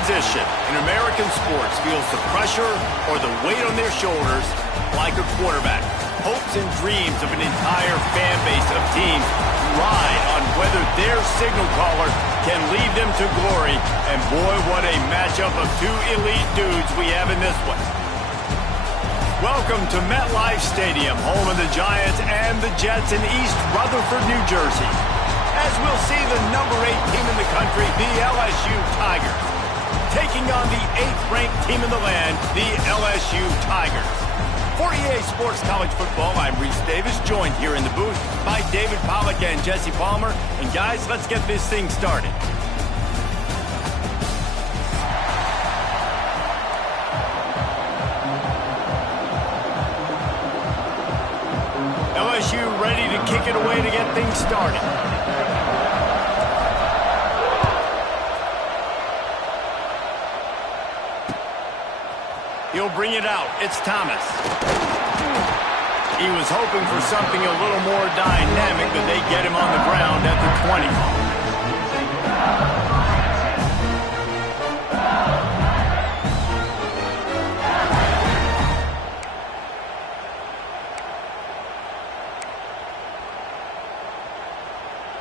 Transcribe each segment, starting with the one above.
position in American sports feels the pressure or the weight on their shoulders like a quarterback. Hopes and dreams of an entire fan base of teams ride on whether their signal caller can lead them to glory. And boy, what a matchup of two elite dudes we have in this one. Welcome to MetLife Stadium, home of the Giants and the Jets in East Rutherford, New Jersey. As we'll see the number 8 team in the country, the LSU Tigers, taking on the 8th-ranked team in the land, the LSU Tigers. For EA Sports College Football, I'm Reese Davis, joined here in the booth by David Pollack and Jesse Palmer. And guys, let's get this thing started. LSU ready to kick it away to get things started. He'll bring it out. It's Thomas. He was hoping for something a little more dynamic, but they get him on the ground at the 20.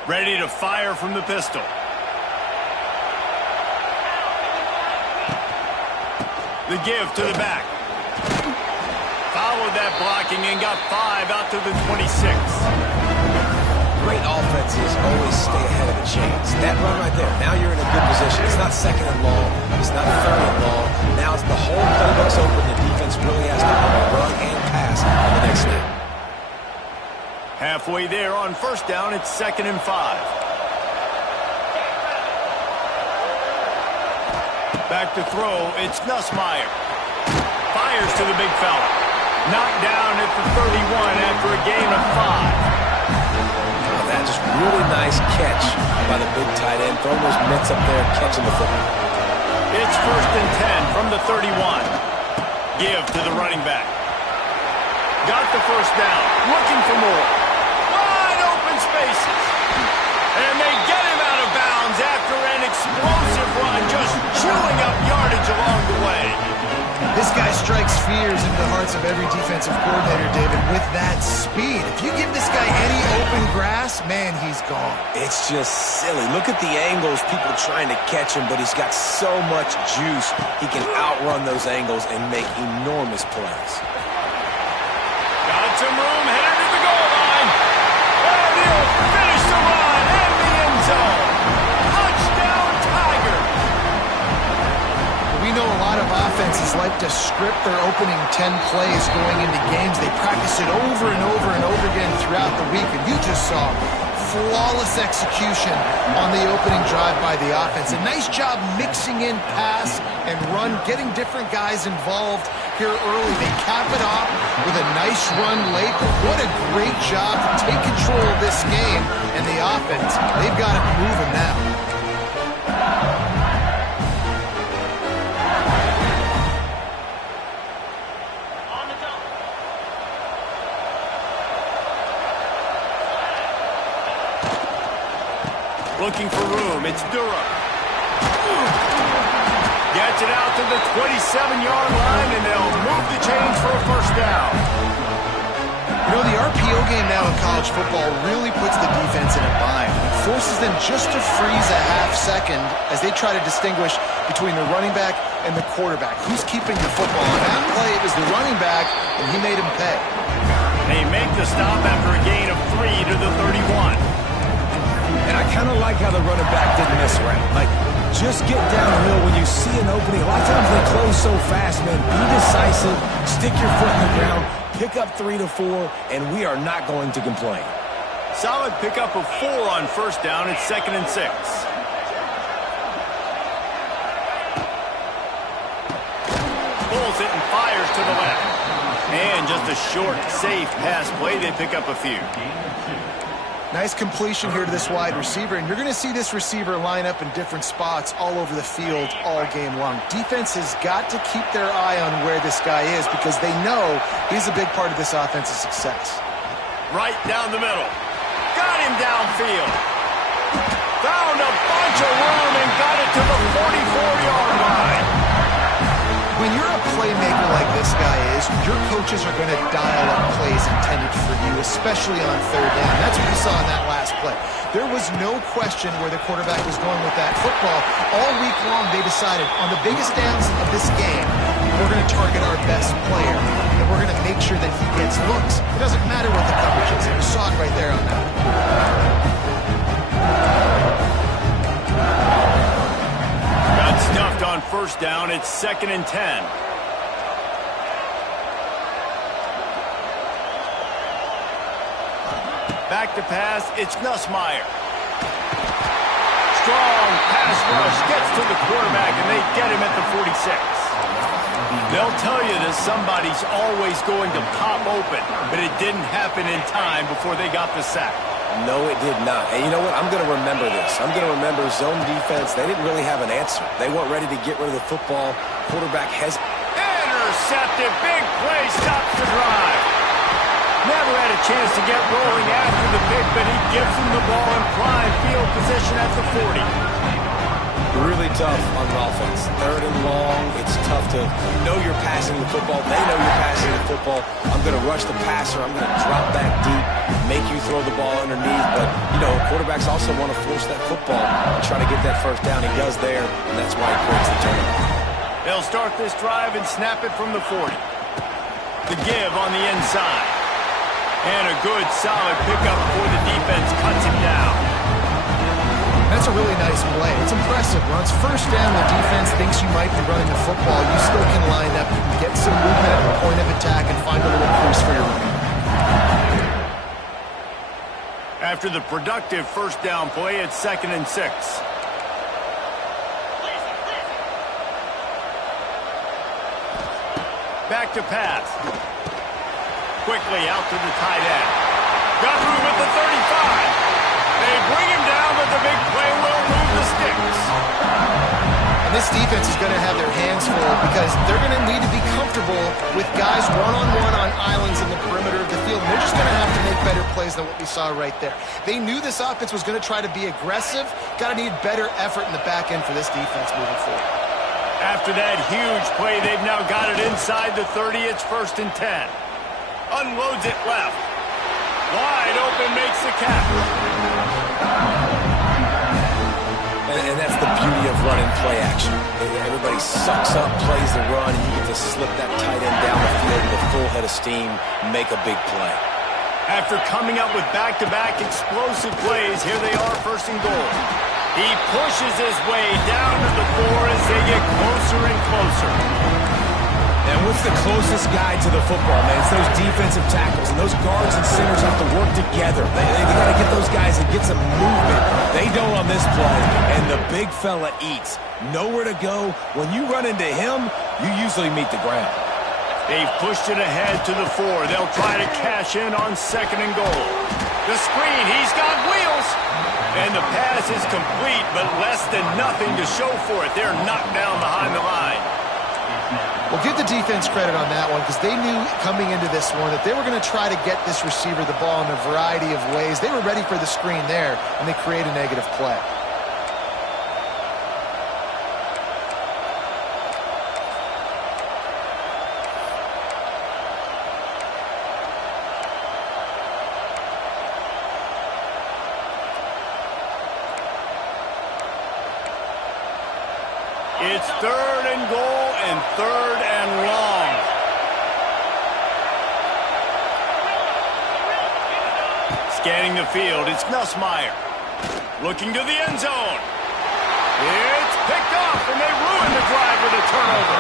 Ready to fire from the pistol. The give to the back. Followed that blocking and got 5 out to the 26. Great offenses always stay ahead of the chains. That run right there, now you're in a good position. It's not second and long. It's not third and long. Now it's the whole playbook's open. The defense really has to run and pass on the next snap. Halfway there on first down, it's 2nd and 5. Back to throw, it's Nussmeier. Fires to the big fella. Knocked down at the 31 after a gain of 5. Oh, that just really nice catch by the big tight end. Throwing those mitts up there, catching the football. It's 1st and 10 from the 31. Give to the running back. Got the first down. Looking for more. Wide open spaces. And they get him out of bounds after an explosive run, just chewing up yardage along the way. This guy strikes fears into the hearts of every defensive coordinator, David, with that speed. If you give this guy any open grass, man, he's gone. It's just silly. Look at the angles, people trying to catch him, but he's got so much juice. He can outrun those angles and make enormous plays. Got some room, headed to the goal line. And he'll finish the run in the end zone. Touchdown, Tiger. We know a lot of offenses like to script their opening 10 plays going into games. They practice it over and over and over again throughout the week, and you just saw flawless execution on the opening drive by the offense. A nice job mixing in pass and run, getting different guys involved here early. They cap it off with a nice run late, but what a great job to take control of this game. And the offense, they've got it moving now. Looking for room, it's Durham. Gets it out to the 27-yard line, and they'll move the chains for a first down. You know, the RPO game now in college football really puts the defense in a bind. It forces them just to freeze a half second as they try to distinguish between the running back and the quarterback. Who's keeping the football? On that play, it was the running back, and he made him pay. They make the stop after a gain of 3 to the 31. And I kind of like how the running back didn't mess around. Like, just get downhill when you see an opening. A lot of times they close so fast, man. Be decisive, stick your foot in the ground, pick up 3 to 4, and we are not going to complain. Solid pickup of 4 on first down. It's 2nd and 6. Pulls it and fires to the left. And just a short, safe pass play. They pick up a few. Nice completion here to this wide receiver, and you're going to see this receiver line up in different spots all over the field all game long. Defense has got to keep their eye on where this guy is because they know he's a big part of this offense's success. Right down the middle. Got him downfield. Found a bunch of room and got it to the 44-yard line. When you're a playmaker like this guy is, your coaches are going to dial up plays intended for you, especially on third down. That's what we saw in that last play. There was no question where the quarterback was going with that football. All week long, they decided, on the biggest downs of this game, we're going to target our best player, and we're going to make sure that he gets looks. It doesn't matter what the coverage is. You saw it right there on that. Got stuffed on first down. It's 2nd and 10. Back to pass, it's Nussmeier. Strong pass rush gets to the quarterback, and they get him at the 46. They'll tell you that somebody's always going to pop open, but it didn't happen in time before they got the sack. No, it did not. And you know what? I'm going to remember this. I'm going to remember zone defense. They didn't really have an answer. They weren't ready to get rid of the football. Quarterback has intercepted. Big play stops the drive. Never had a chance to get rolling after the pick, but he gives them the ball in prime field position at the 40. really tough on offense. 3rd and long, it's tough to know you're passing the football. They know you're passing the football. I'm going to rush the passer. I'm going to drop back deep, make you throw the ball underneath. But, you know, quarterbacks also want to force that football and try to get that first down. He does there, and that's why he creates the turnover. They'll start this drive and snap it from the 40. The give on the inside. And a good, solid pickup before the defense cuts him down. That's a really nice play. It's impressive. When it's first down, the defense thinks you might be running the football. You still can line up. You can get some movement at the point of attack and find a little crease for your running. After the productive first down play, it's 2nd and 6. Back to pass. Quickly out to the tight end. Got room at the 35. They bring him down, but the big play will move the sticks. And this defense is going to have their hands full because they're going to need to be comfortable with guys one-on-one on islands in the perimeter of the field. And they're just going to have to make better plays than what we saw right there. They knew this offense was going to try to be aggressive. Got to need better effort in the back end for this defense moving forward. After that huge play, they've now got it inside the 30. It's 1st and 10. Unloads it left. Wide open, makes the catch. And that's the beauty of running play action. Everybody sucks up, plays the run, and you get to slip that tight end down the field with a full head of steam, make a big play. After coming up with back-to-back explosive plays, here they are, 1st and goal. He pushes his way down to the 4 as they get closer and closer. And what's the closest guy to the football, man? It's those defensive tackles, and those guards and centers have to work together. They got to get those guys and get some movement. They don't on this play, and the big fella eats. Nowhere to go. When you run into him, you usually meet the ground. They've pushed it ahead to the 4. They'll try to cash in on 2nd and goal. The screen, he's got wheels. And the pass is complete, but less than nothing to show for it. They're knocked down behind the line. Well, give the defense credit on that one because they knew coming into this one that they were going to try to get this receiver the ball in a variety of ways. They were ready for the screen there, and they create a negative play. It's 3rd and goal and 3rd and long. Scanning the field, it's Nussmeier. Looking to the end zone. It's picked off, and they ruin the drive with a turnover.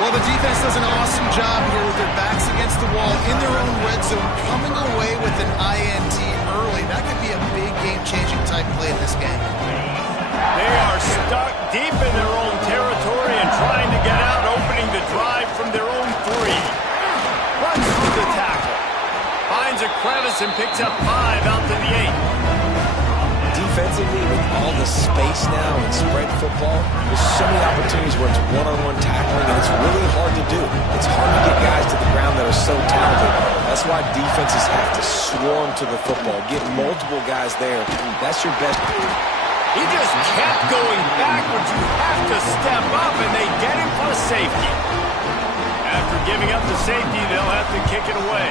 Well, the defense does an awesome job here with their backs against the wall in their own red zone, coming away with an INT early. That could be a big game-changing type play in this game. They are stuck deep in their own territory and trying to get out, opening the drive from their own 3. Runs through the tackle. Finds a crevice and picks up 5 out to the 8. Defensively, with all the space now and spread football, there's so many opportunities where it's one-on-one tackling, and it's really hard to do. It's hard to get guys to the ground that are so talented. That's why defenses have to swarm to the football, get multiple guys there. That's your best. He just kept going backwards. You have to step up, and they get him for a safety. After giving up the safety, they'll have to kick it away.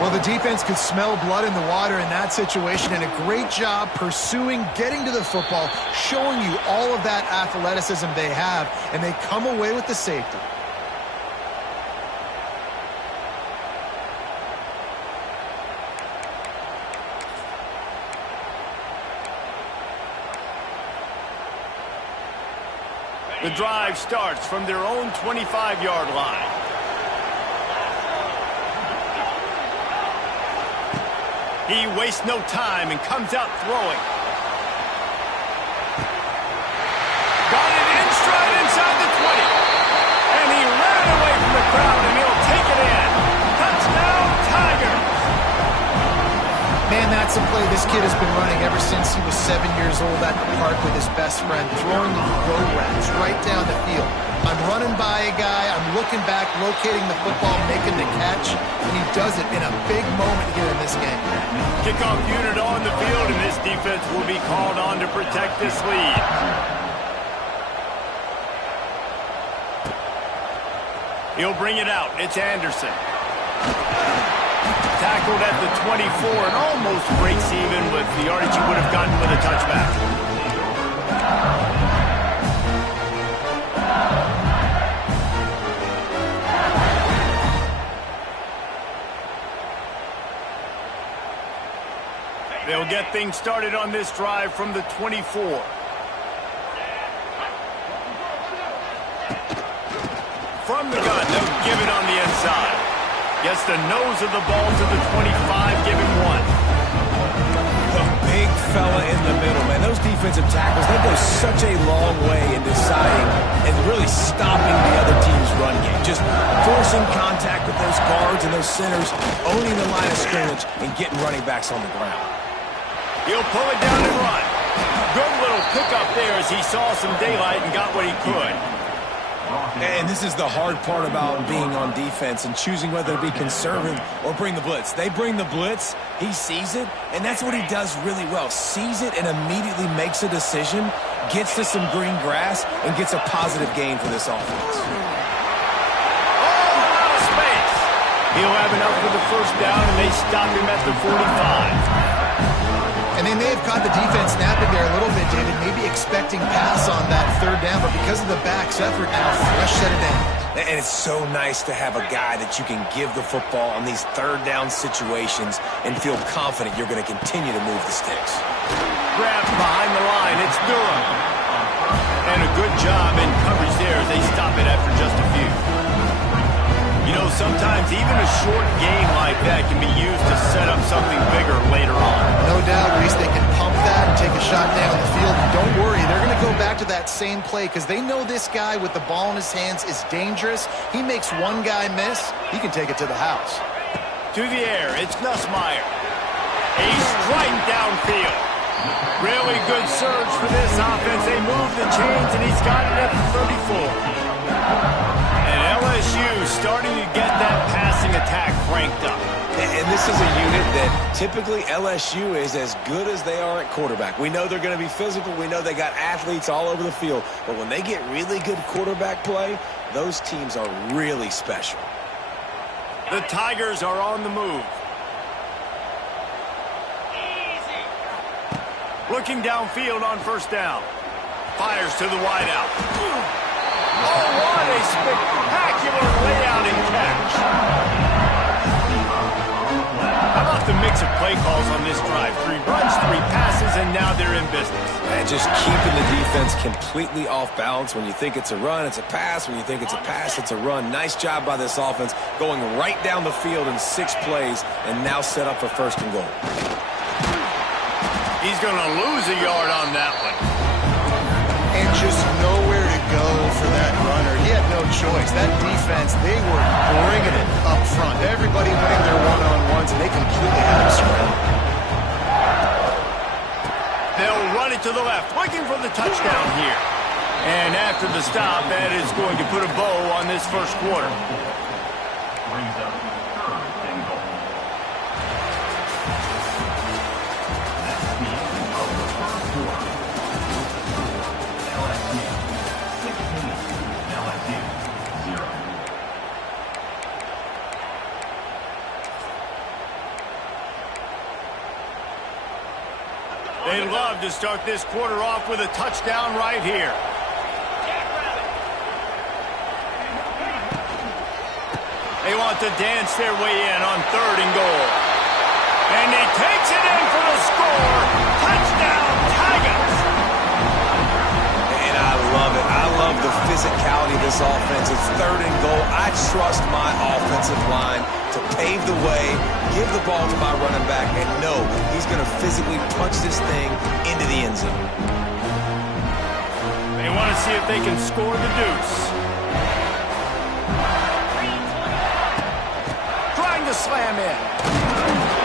Well, the defense could smell blood in the water in that situation, and a great job pursuing, getting to the football, showing you all of that athleticism they have, and they come away with the safety. The drive starts from their own 25-yard line. He wastes no time and comes out throwing. Got it in stride inside the 20. And he ran away from the crowd, and he'll take it in. Touchdown, Tigers! Man, that's a play this kid has been running ever since he was 7 years old at the park with his best friend, throwing these go routes right down the field. I'm running by a guy, I'm looking back, locating the football, making the catch, and he does it in a big moment here in this game. Kickoff unit on the field, and this defense will be called on to protect this lead. He'll bring it out. It's Anderson. Tackled at the 24 and almost breaks even with the yardage he would have gotten with a touchback. They'll get things started on this drive from the 24. From the gun, they'll give it on the inside. Gets the nose of the ball to the 25, give him one. The big fella in the middle, man. Those defensive tackles, they go such a long way in deciding and really stopping the other team's run game. Just forcing contact with those guards and those centers, owning the line of scrimmage, and getting running backs on the ground. He'll pull it down and run. Good little pickup there as he saw some daylight and got what he could. And this is the hard part about being on defense and choosing whether to be conservative or bring the blitz. They bring the blitz, he sees it, and that's what he does really well. Sees it and immediately makes a decision, gets to some green grass, and gets a positive gain for this offense. Oh, out of space. He'll have enough for the first down, and they stop him at the 45. And they may have caught the defense snapping there a little bit, David, maybe expecting pass on that third down, but because of the back's effort now, fresh set of downs. And it's so nice to have a guy that you can give the football on these third down situations and feel confident you're going to continue to move the sticks. Grabbed behind the line, it's Durham. And a good job in coverage there as they stop it after just a few. You know, sometimes even a short game like that can be used to set up something bigger later on. No doubt, Reese, they can pump that and take a shot down the field. And don't worry, they're going to go back to that same play because they know this guy with the ball in his hands is dangerous. He makes one guy miss, he can take it to the house. To the air, it's Nussmeier. A strike downfield. Really good surge for this offense. They move the chains, and he's got it at the 34. LSU starting to get that passing attack cranked up. And this is a unit that typically LSU is as good as they are at quarterback. We know they're going to be physical. We know they got athletes all over the field. But when they get really good quarterback play, those teams are really special. The Tigers are on the move. Looking downfield on first down. Fires to the wideout. Oh, what a spectacular layout and catch. How about the mix of play calls on this drive? 3 runs, 3 passes, and now they're in business. And just keeping the defense completely off balance. When you think it's a run, it's a pass. When you think it's a pass, it's a run. Nice job by this offense going right down the field in 6 plays and now set up for first and goal. He's going to lose a yard on that one. And just nowhere to go for that runner. He had no choice. That defense, they were bringing it up front. Everybody winning their one-on-ones, and they completely had him surrounded. They'll run it to the left, looking for the touchdown here. And after the stop, that is going to put a bow on this first quarter. They love to start this quarter off with a touchdown right here. They want to dance their way in on 3rd and goal. And he takes it in for the score. Touchdown, Tigers! And I love it. I love the physicality of this offense. It's 3rd and goal. I trust my offensive line to pave the way, give the ball to my running back, and know he's going to physically punch this thing into the end zone. They want to see if they can score the deuce. Slam in.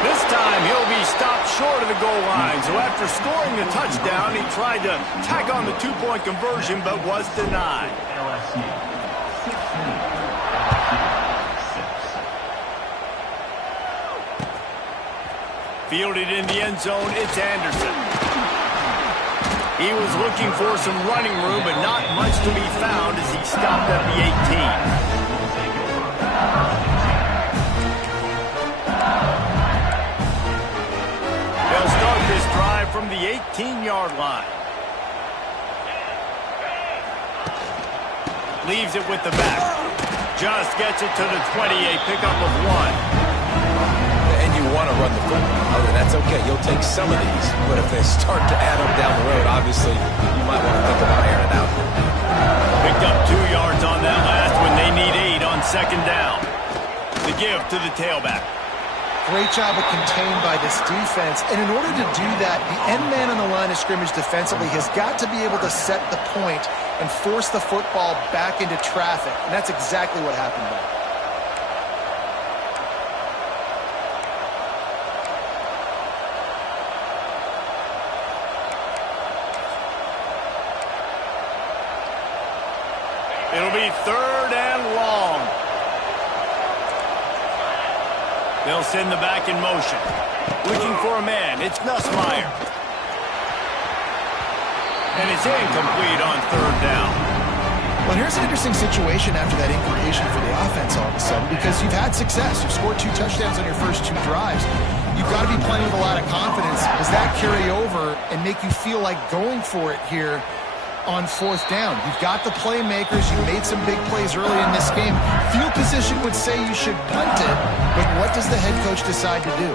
This time he'll be stopped short of the goal line. So after scoring the touchdown, he tried to tack on the 2-point conversion but was denied. Fielded in the end zone, it's Anderson. He was looking for some running room, but not much to be found as he stopped at the 18. From the 18-yard line. Leaves it with the back. Just gets it to the 20, a pickup of 1. And you want to run the football. Oh, that's okay. You'll take some of these. But if they start to add up down the road, obviously, you might want to think about airing it out. Picked up 2 yards on that last when they need 8 on 2nd down. The give to the tailback. Great job of contained by this defense. And in order to do that, the end man on the line of scrimmage defensively has got to be able to set the point and force the football back into traffic. And that's exactly what happened there. It'll be 3rd and long. They'll send the back in motion. Looking for a man. It's Nussmeier. And it's incomplete on 3rd down. Well, here's an interesting situation after that incompletion for the offense all of a sudden, because you've had success. You've scored 2 touchdowns on your first 2 drives. You've got to be playing with a lot of confidence. Does that carry over and make you feel like going for it here on 4th down? You've got the playmakers. You made some big plays early in this game. Field position would say you should punt it, but what does the head coach decide to do?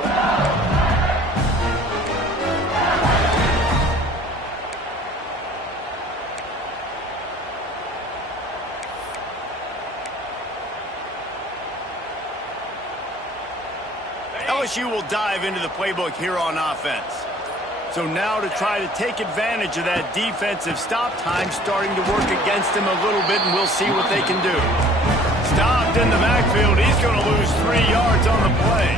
LSU will dive into the playbook here on offense. So now to try to take advantage of that defensive stop time starting to work against him a little bit, and we'll see what they can do. Stopped in the backfield. He's going to lose 3 yards on the play.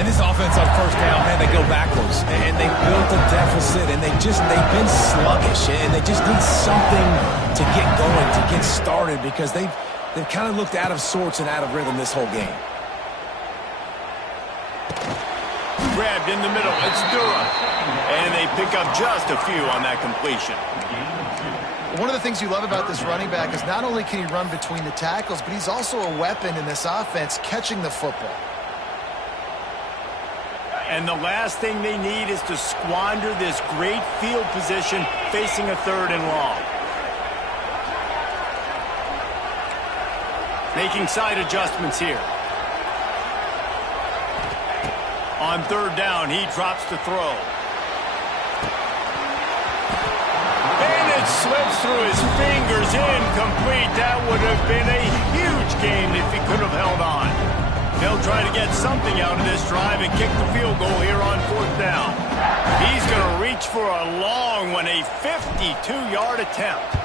And this offense on 1st down, man, they go backwards. And they built a deficit, and they've been sluggish. And they just need something to get going, to get started, because they've kind of looked out of sorts and out of rhythm this whole game. Grabbed in the middle. It's Durham. And they pick up just a few on that completion. One of the things you love about this running back is not only can he run between the tackles, but he's also a weapon in this offense catching the football. And the last thing they need is to squander this great field position facing a 3rd and long. Making side adjustments here. On 3rd down, he drops to throw. And it slips through his fingers, incomplete. That would have been a huge game if he could have held on. They'll try to get something out of this drive and kick the field goal here on 4th down. He's going to reach for a long one, a 52-yard attempt.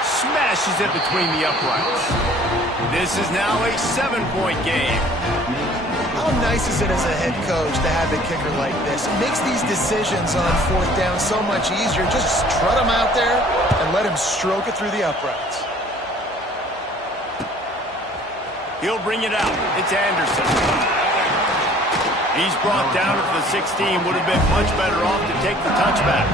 Smashes it between the uprights. This is now a 7-point game. How nice is it as a head coach to have a kicker like this? It makes these decisions on 4th down so much easier. Just strut him out there and let him stroke it through the uprights. He'll bring it out. It's Anderson. He's brought down at the 16. Would have been much better off to take the touchback.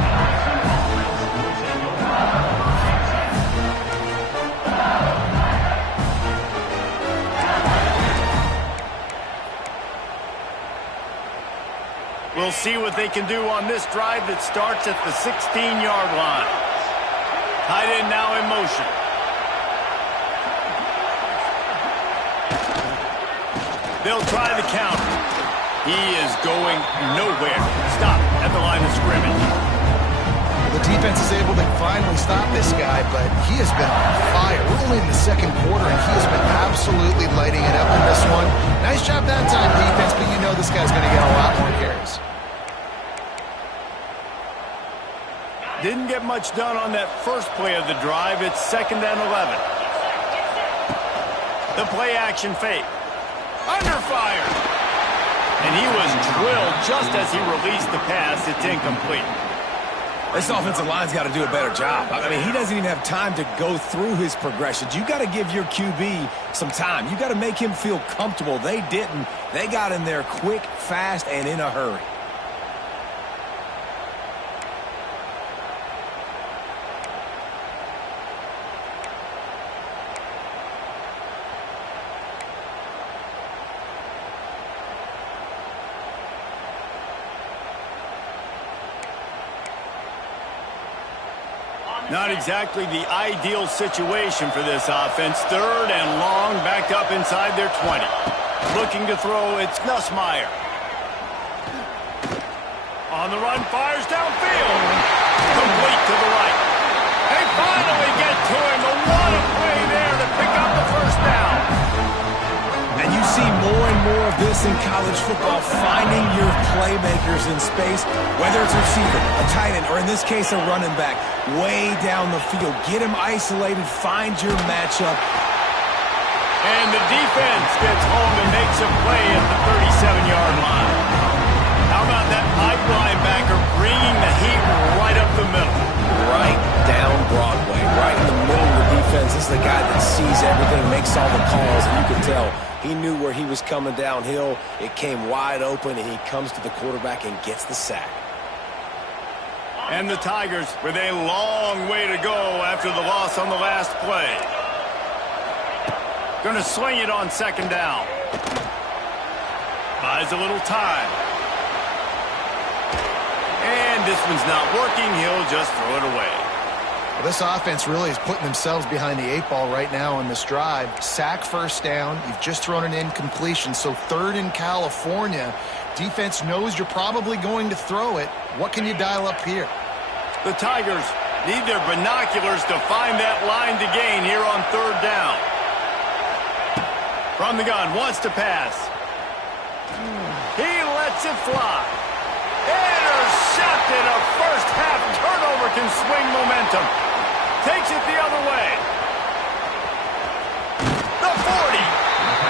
We'll see what they can do on this drive that starts at the 16-yard line. Tight end now in motion. They'll try the counter. He is going nowhere. Stop at the line of scrimmage. The defense is able to finally stop this guy, but he has been on fire. We're only in the second quarter, and he has been absolutely lighting it up in this one. Nice job that time, defense, but you know this guy's going to get a lot more carries. Didn't get much done on that first play of the drive. It's 2nd and 11. The play action fake. Under fire. And he was drilled just as he released the pass. It's incomplete. This offensive line's got to do a better job. I mean, he doesn't even have time to go through his progressions. You got to give your QB some time. You got to make him feel comfortable. They didn't. They got in there quick, fast, and in a hurry. Not exactly the ideal situation for this offense. 3rd and long, backed up inside their 20. Looking to throw, it's Nussmeier. On the run, fires downfield. Complete to the right. They finally get to him, but what a play there to pick up the first down. And you see more and more of this in college football, finding your playmakers in space, whether it's a receiver, a tight end, or in this case, a running back, way down the field. Get him isolated, find your matchup. And the defense gets home and makes a play at the 37-yard line. How about that pipe linebacker bringing the heat right up the middle? Right down Broadway, right in the middle of the defense. This is the guy that sees everything, makes all the calls, and you can tell he knew where he was coming downhill. It came wide open, and he comes to the quarterback and gets the sack. And the Tigers with a long way to go after the loss on the last play. Going to swing it on 2nd down. Buys a little time. And this one's not working. He'll just throw it away. Well, this offense really is putting themselves behind the 8 ball right now on this drive. Sack, 1st down. You've just thrown an incompletion, so 3rd in California. Defense knows you're probably going to throw it. What can you dial up here? The Tigers need their binoculars to find that line to gain here on 3rd down. From the gun, wants to pass. He lets it fly. Intercepted. A first-half turnover can swing momentum. Takes it the other way. The 40.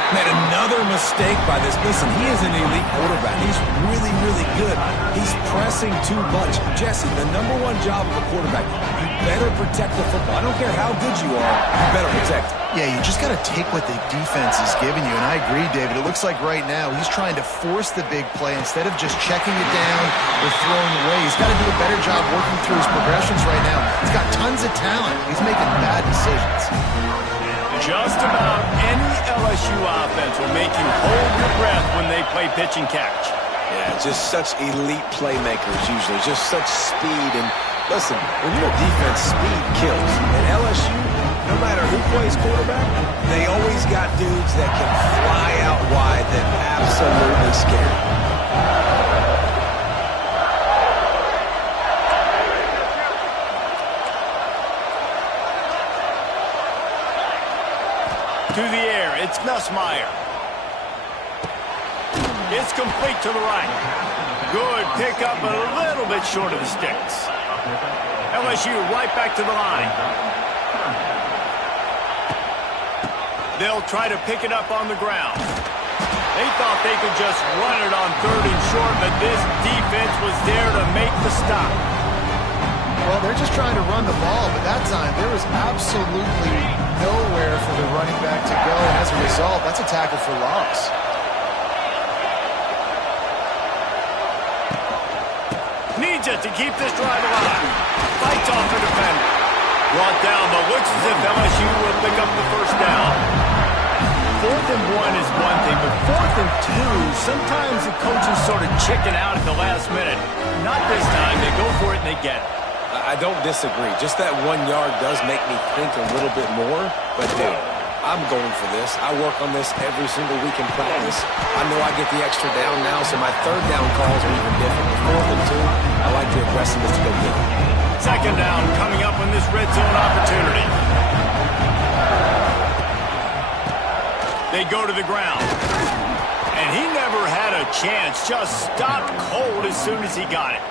Man, another mistake by this. Listen, he is an elite quarterback. He's really, really good. He's pressing too much. Jesse, the #1 job of a quarterback, you better protect the football. I don't care how good you are, you better protect it. Yeah, you just got to take what the defense is giving you. And I agree, David. It looks like right now he's trying to force the big play instead of just checking it down or throwing away. He's got to do a better job working through his progressions right now. He's got tons of talent. He's making bad decisions. Just about any LSU offense will make you hold your breath when they play pitch and catch. Yeah, just such elite playmakers usually. Just such speed. And listen, when you're a defense, speed kills. And LSU, no matter who plays quarterback, they always got dudes that can fly out wide that absolutely scare you. To the air, it's Nussmeier. It's complete to the right. Good pickup, but a little bit short of the sticks. LSU right back to the line. They'll try to pick it up on the ground. They thought they could just run it on 3rd and short, but this defense was there to make the stop. Well, they're just trying to run the ball, but that time there was absolutely nowhere for the running back to go. And as a result, that's a tackle for loss. Needs it to keep this drive alive. Fights off the defender. Brought down, but looks as if LSU will pick up the first down. 4th and 1 is one thing, but 4th and 2, sometimes the coaches sort of chicken out at the last minute. Not this time. They go for it and they get it. I don't disagree. Just that 1 yard does make me think a little bit more. But, dude, I'm going for this. I work on this every single week in practice. I know I get the extra down now, so my 3rd down calls are even different. 4th and 2, I like the aggressiveness to go get it. 2nd down coming up on this red zone opportunity. They go to the ground. And he never had a chance. Just stopped cold as soon as he got it.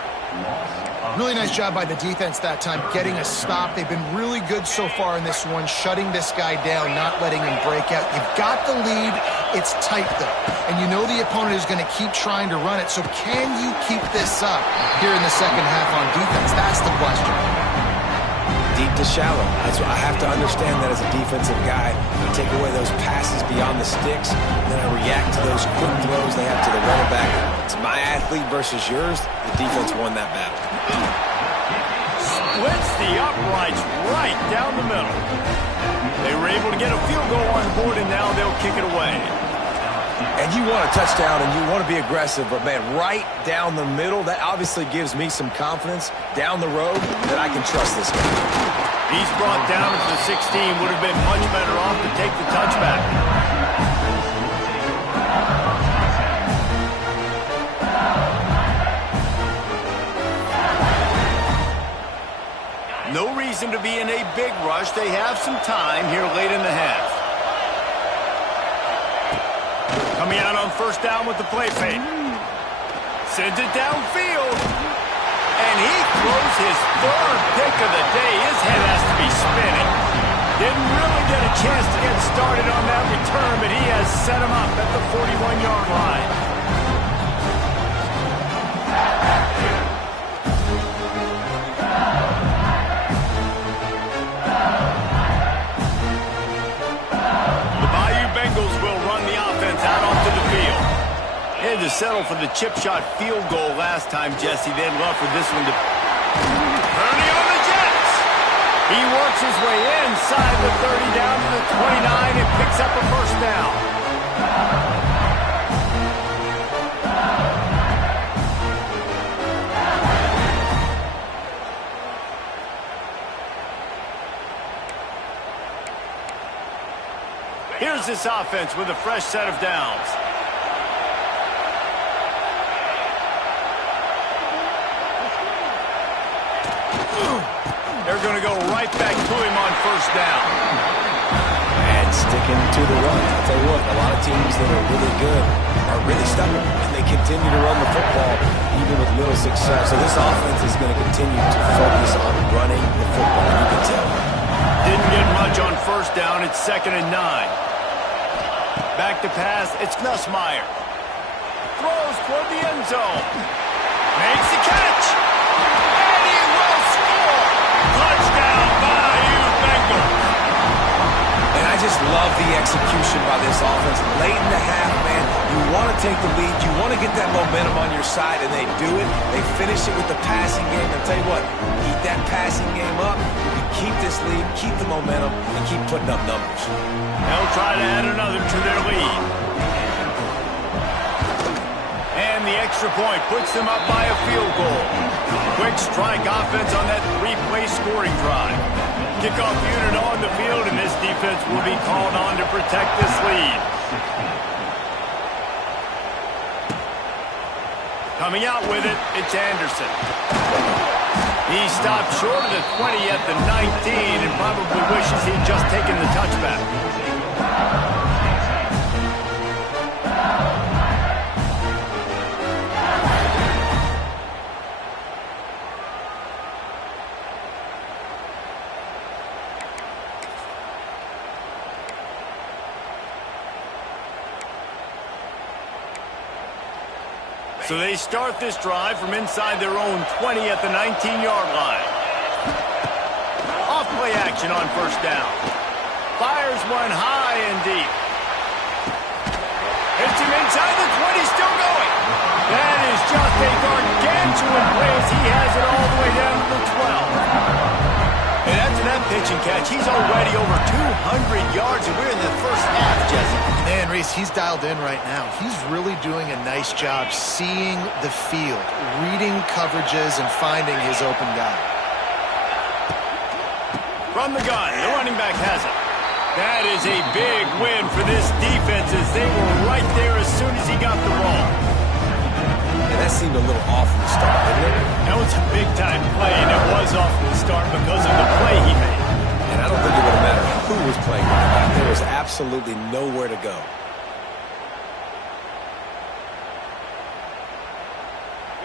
Really nice job by the defense that time, getting a stop. They've been really good so far in this one, shutting this guy down, not letting him break out. You've got the lead. It's tight, though. And you know the opponent is going to keep trying to run it. So can you keep this up here in the second half on defense? That's the question. Deep to shallow. That's what I have to understand that as a defensive guy. I take away those passes beyond the sticks, and then I react to those quick throws they have to the running back. It's my athlete versus yours. The defense won that battle. Splits the uprights right down the middle. They were able to get a field goal on the board, and now they'll kick it away. And you want a touchdown and you want to be aggressive, but, man, right down the middle, that obviously gives me some confidence down the road that I can trust this guy. He's brought down to the 16. Would have been much better off to take the touchback. No reason to be in a big rush. They have some time here late in the half. Coming out on 1st down with the play fake. Sends it downfield. And he throws his 3rd pick of the day. His head has to be spinning. Didn't really get a chance to get started on that return, but he has set him up at the 41-yard line. The Bayou Bengals will run the offense out onto the field. They had to settle for the chip shot field goal last time, Jesse. They'd love for this one to... Purdy on the Jets! He works his way inside the 30 down to the 29 and picks up a 1st down. Here's this offense with a fresh set of downs. They're going to go right back to him on 1st down. And sticking to the run. I'll tell you what, a lot of teams that are really good are really stubborn, and they continue to run the football even with little success. So this offense is going to continue to focus on running the football. You can tell. Didn't get much on 1st down. It's 2nd and 9. Back to pass. It's Nussmeier. Throws toward the end zone. Makes the catch. And he will score. Touchdown, Bayou Bengals. And I just love the execution by this offense. Late in the half, man, you want to take the lead. You want to get that momentum on your side, and they do it. They finish it with the passing game. I'll tell you what, keep that passing game up. You can keep this lead, keep the momentum, and keep putting up numbers. They'll try to add another to their lead. And the extra point puts them up by a field goal. Quick strike offense on that 3-play scoring drive. Kickoff unit on the field, and this defense will be called on to protect this lead. Coming out with it, it's Anderson. He stopped short of the 20 at the 19 and probably wishes he'd just taken the touchback. So they start this drive from inside their own 20 at the 19-yard line. Off play action on 1st down. Fires one high and deep. Hits him inside the 20, still going. That is just a gargantuan play as he has it all the way down to the 12. And after that pitch, pitch and catch. He's already over 200 yards, and we're in the first half, Jesse. Man, Reese, he's dialed in right now. He's really doing a nice job seeing the field, reading coverages, and finding his open guy. From the gun, the running back has it. That is a big win for this defense as they were right there as soon as he got the ball. And that seemed a little off from the start, didn't it? That was a big-time play, and it was off from the start because of the play he made. And I don't think it would have mattered who was playing running back. There was absolutely nowhere to go.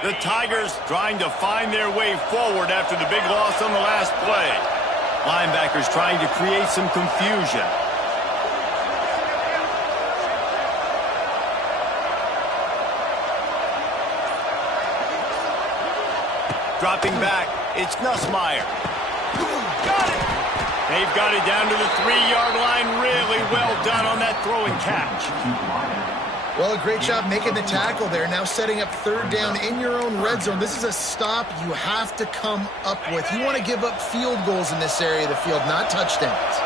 The Tigers trying to find their way forward after the big loss on the last play. Linebackers trying to create some confusion. Dropping back, it's Nussmeier. Got it! They've got it down to the 3-yard line. Really well done on that throw and catch. Well, a great job making the tackle there. Now setting up third down in your own red zone. This is a stop you have to come up with. You want to give up field goals in this area of the field, not touchdowns.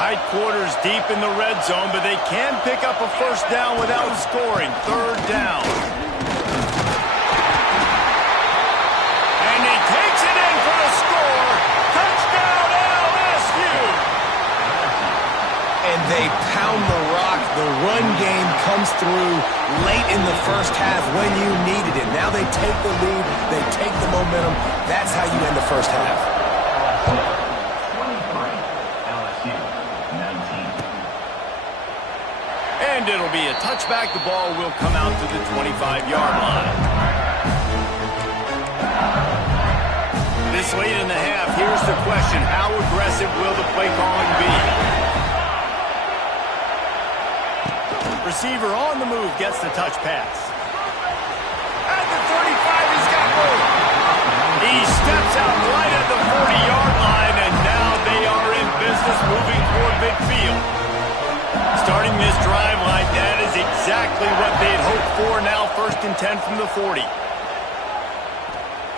Tight quarters deep in the red zone, but they can pick up a first down without scoring. Third down. And he takes it in for the score. Touchdown, LSU! And they pound the rock. The run game comes through late in the first half when you needed it. Now they take the lead. They take the momentum. That's how you end the first half. And it'll be a touchback. The ball will come out to the 25-yard line. This late in the half, here's the question. How aggressive will the play calling be? Receiver on the move gets the touch pass. At the 35, he's got room. He steps out right at the 40-yard line, and now they are in business moving toward midfield. Starting this drive like that is exactly what they'd hoped for. Now 1st and 10 from the 40.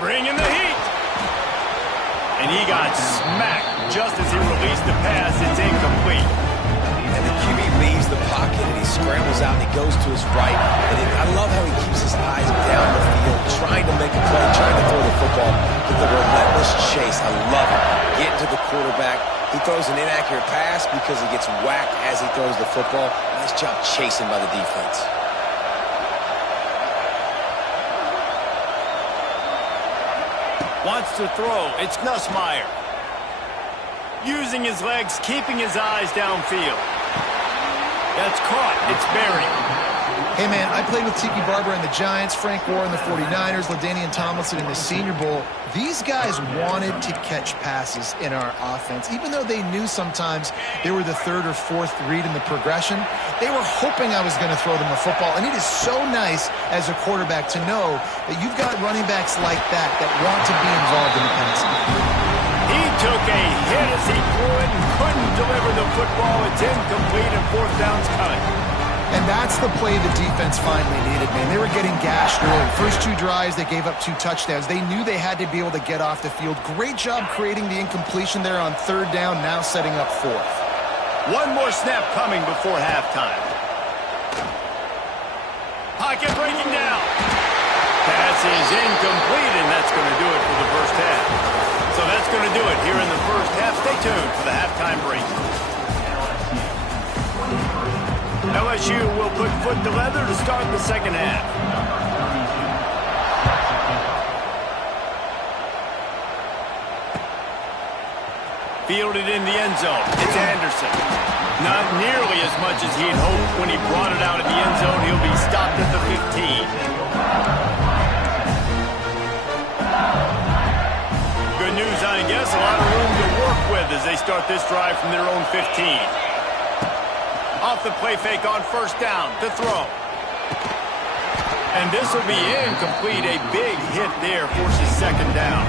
Bringing the heat. And he got smacked just as he released the pass. It's incomplete. And the QB leaves the pocket and he scrambles out and he goes to his right. And I love how he keeps his eyes down the field, trying to make a play, trying to throw the football. But the relentless chase, I love it. Getting to the quarterback. He throws an inaccurate pass because he gets whacked as he throws the football. Nice job chasing by the defense. Wants to throw. It's Nussmeier. Using his legs, keeping his eyes downfield. That's caught. It's buried. Hey, man, I played with Tiki Barber and the Giants, Frank Gore and the 49ers, LaDainian Tomlinson in the Senior Bowl. These guys wanted to catch passes in our offense. Even though they knew sometimes they were the third or fourth read in the progression, they were hoping I was going to throw them a football. And it is so nice as a quarterback to know that you've got running backs like that want to be involved in the passing. He took a hit as he threw it and couldn't deliver the football. It's incomplete and 4th down's coming. And that's the play the defense finally needed, man. They were getting gashed early. First 2 drives, they gave up 2 touchdowns. They knew they had to be able to get off the field. Great job creating the incompletion there on 3rd down, now setting up 4th. One more snap coming before halftime. Pocket breaking down. Pass is incomplete, and that's going to do it for the first half. So that's going to do it here in the first half. Stay tuned for the halftime break. LSU will put foot to leather to start the second half. Fielded in the end zone. It's Anderson. Not nearly as much as he'd hoped when he brought it out of the end zone. He'll be stopped at the 15. Good news, I guess. A lot of room to work with as they start this drive from their own 15. Off the play fake on 1st down to throw. And this will be incomplete. A big hit there forces 2nd down.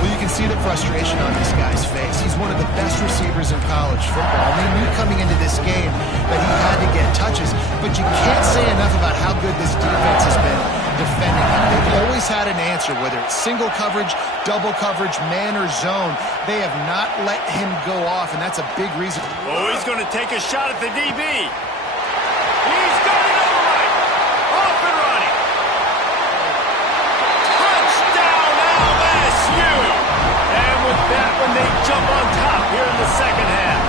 Well, you can see the frustration on this guy's face. He's one of the best receivers in college football. And they knew coming into this game that he had to get touches. But you can't say enough about how good this defense has been. defending him. They've always had an answer, whether it's single coverage, double coverage, man, or zone. They have not let him go off, and that's a big reason. Oh, he's going to take a shot at the DB. He's got it all right. Off and running. Touchdown, LSU. And with that one, they jump on top here in the second half.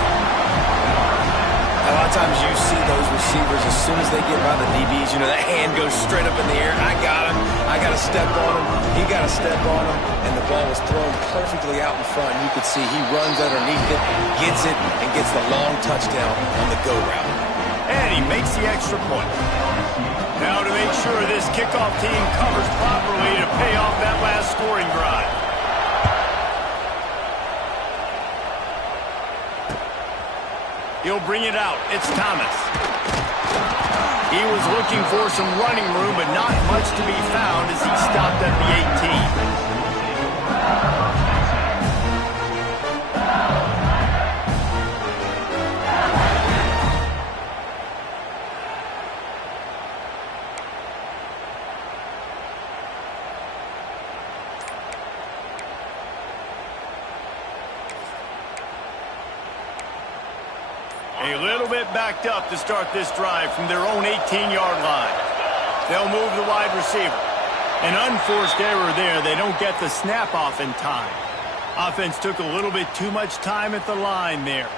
A lot of times you see those receivers, as soon as they get by the DBs, you know, that hand goes straight up in the air. I got him. I got to step on him. He got to step on him. And the ball was thrown perfectly out in front. You could see he runs underneath it, gets it, and gets the long touchdown on the go route. And he makes the extra point. Now to make sure this kickoff team covers properly to pay off that last scoring drive. He'll bring it out. It's Thomas. He was looking for some running room, but not much to be found as he stopped at the 18. A little bit backed up to start this drive from their own 18-yard line. They'll move the wide receiver. An unforced error there. They don't get the snap off in time. Offense took a little bit too much time at the line there.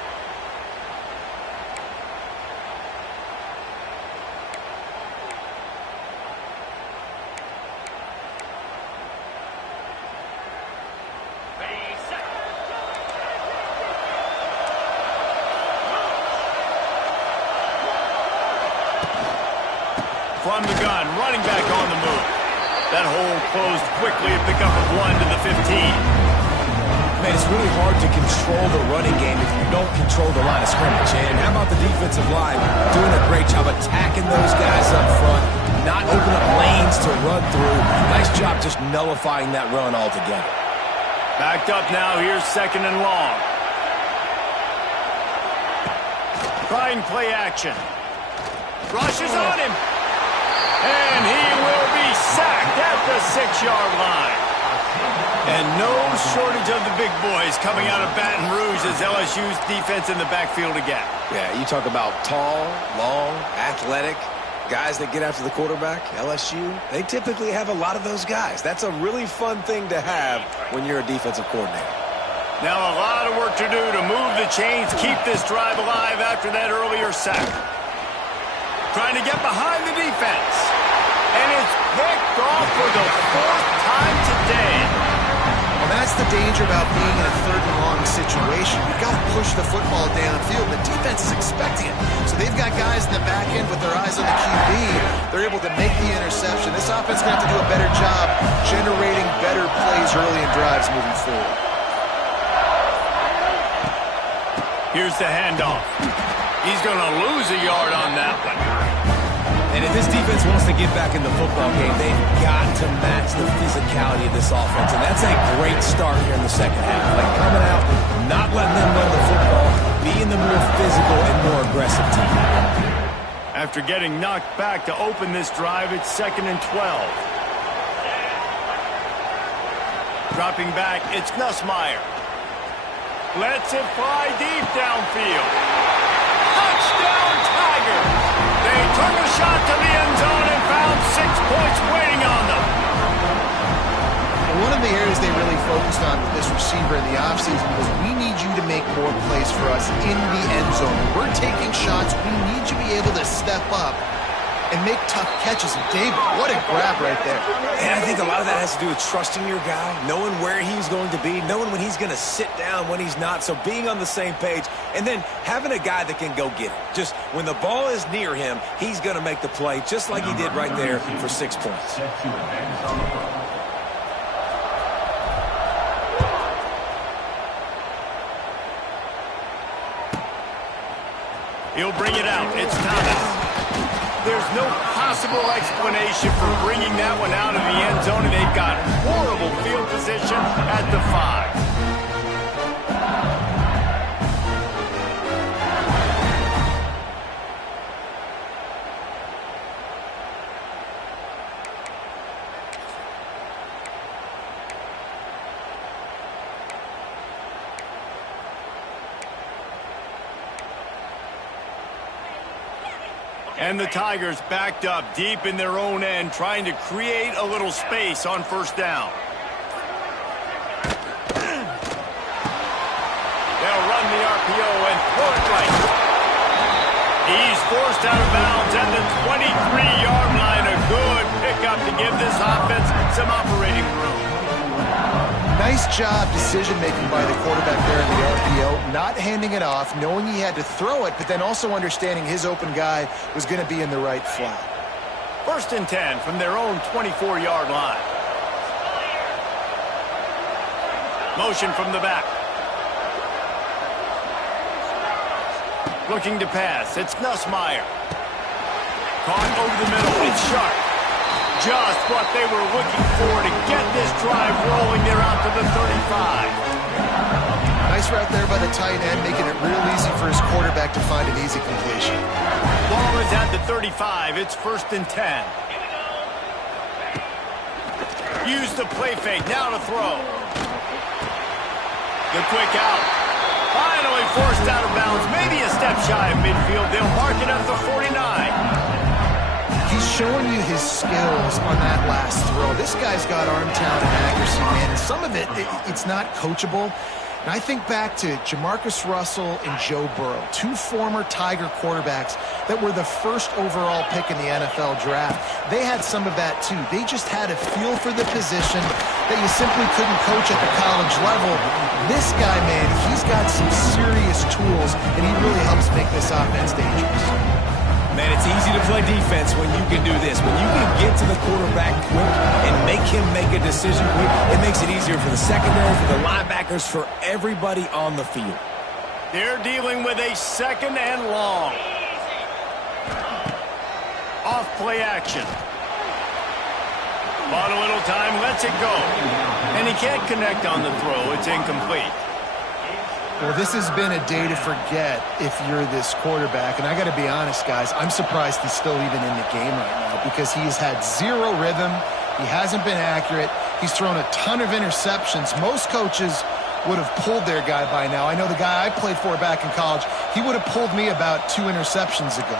From the gun, running back on the move. That hole closed quickly, a pickup of 1 to the 15. Man, it's really hard to control the running game if you don't control the line of scrimmage. And how about the defensive line doing a great job attacking those guys up front, not opening up lanes to run through. Nice job just nullifying that run altogether. Backed up now, here's second and long. Trying play action. Rushes on him. And he will be sacked at the 6-yard line. And no shortage of the big boys coming out of Baton Rouge as LSU's defense in the backfield again. Yeah, you talk about tall, long, athletic, guys that get after the quarterback. LSU, they typically have a lot of those guys. That's a really fun thing to have when you're a defensive coordinator. Now a lot of work to do to move the chains, keep this drive alive after that earlier sack. Trying to get behind the defense. And it's picked off for the 4th time today. Well, that's the danger about being in a 3rd and long situation. You've got to push the football downfield. The defense is expecting it. So they've got guys in the back end with their eyes on the QB. They're able to make the interception. This offense is going to have to do a better job generating better plays early in drives moving forward. Here's the handoff. He's going to lose a yard on that one. And if this defense wants to get back in the football game, they've got to match the physicality of this offense. And that's a great start here in the second half. Like coming out, not letting them run the football, being the more physical and more aggressive team. After getting knocked back to open this drive, it's 2nd and 12. Dropping back, it's Nussmeier. Lets it fly deep downfield. Touchdown, Tigers! They took a shot to the end zone and found 6 points waiting on them. One of the areas they really focused on with this receiver in the offseason was we need you to make more plays for us in the end zone. When we're taking shots, we need you to be able to step up and make tough catches. And David, what a grab right there. And I think a lot of that has to do with trusting your guy, knowing where he's going to be, knowing when he's going to sit down, when he's not. So being on the same page, and then having a guy that can go get it. Just when the ball is near him, he's going to make the play, just like he did right there for 6 points. He'll bring it out. It's Thomas. There's no possible explanation for bringing that one out of the end zone, and they've got horrible field position at the 5. And the Tigers backed up deep in their own end, trying to create a little space on first down. They'll run the RPO and throw it right. He's forced out of bounds at the 23-yard line. A good pickup to give this offense some operating room. Nice job decision-making by the quarterback there in the RPO, not handing it off, knowing he had to throw it, but then also understanding his open guy was going to be in the right flat. 1st and 10 from their own 24-yard line. Motion from the back. Looking to pass. It's Nussmeier. Caught over the middle. It's Sharp. Just what they were looking for to get this drive rolling. They're out to the 35. Nice route there by the tight end, making it real easy for his quarterback to find an easy completion. Ball is at the 35. It's 1st and 10. Use the play fake. Now to throw. The quick out. Finally forced out of bounds. Maybe a step shy of midfield. They'll mark it at the 49. He's showing you his skills on that last throw. This guy's got arm talent and accuracy, man. And some of it's not coachable. And I think back to Jamarcus Russell and Joe Burrow, 2 former Tiger quarterbacks that were the 1st overall pick in the NFL draft. They had some of that, too. They just had a feel for the position that you simply couldn't coach at the college level. This guy, man, he's got some serious tools, and he really helps make this offense dangerous. Man, it's easy to play defense when you can do this. When you can get to the quarterback quick and make him make a decision quick, it makes it easier for the secondary, for the linebackers, for everybody on the field. They're dealing with a 2nd and long. Off play action. Bought a little time, lets it go. And he can't connect on the throw. It's incomplete. Well, this has been a day to forget if you're this quarterback. And I got to be honest, guys, I'm surprised he's still even in the game right now because he's had 0 rhythm. He hasn't been accurate. He's thrown a ton of interceptions. Most coaches would have pulled their guy by now. I know the guy I played for back in college, he would have pulled me about 2 interceptions ago.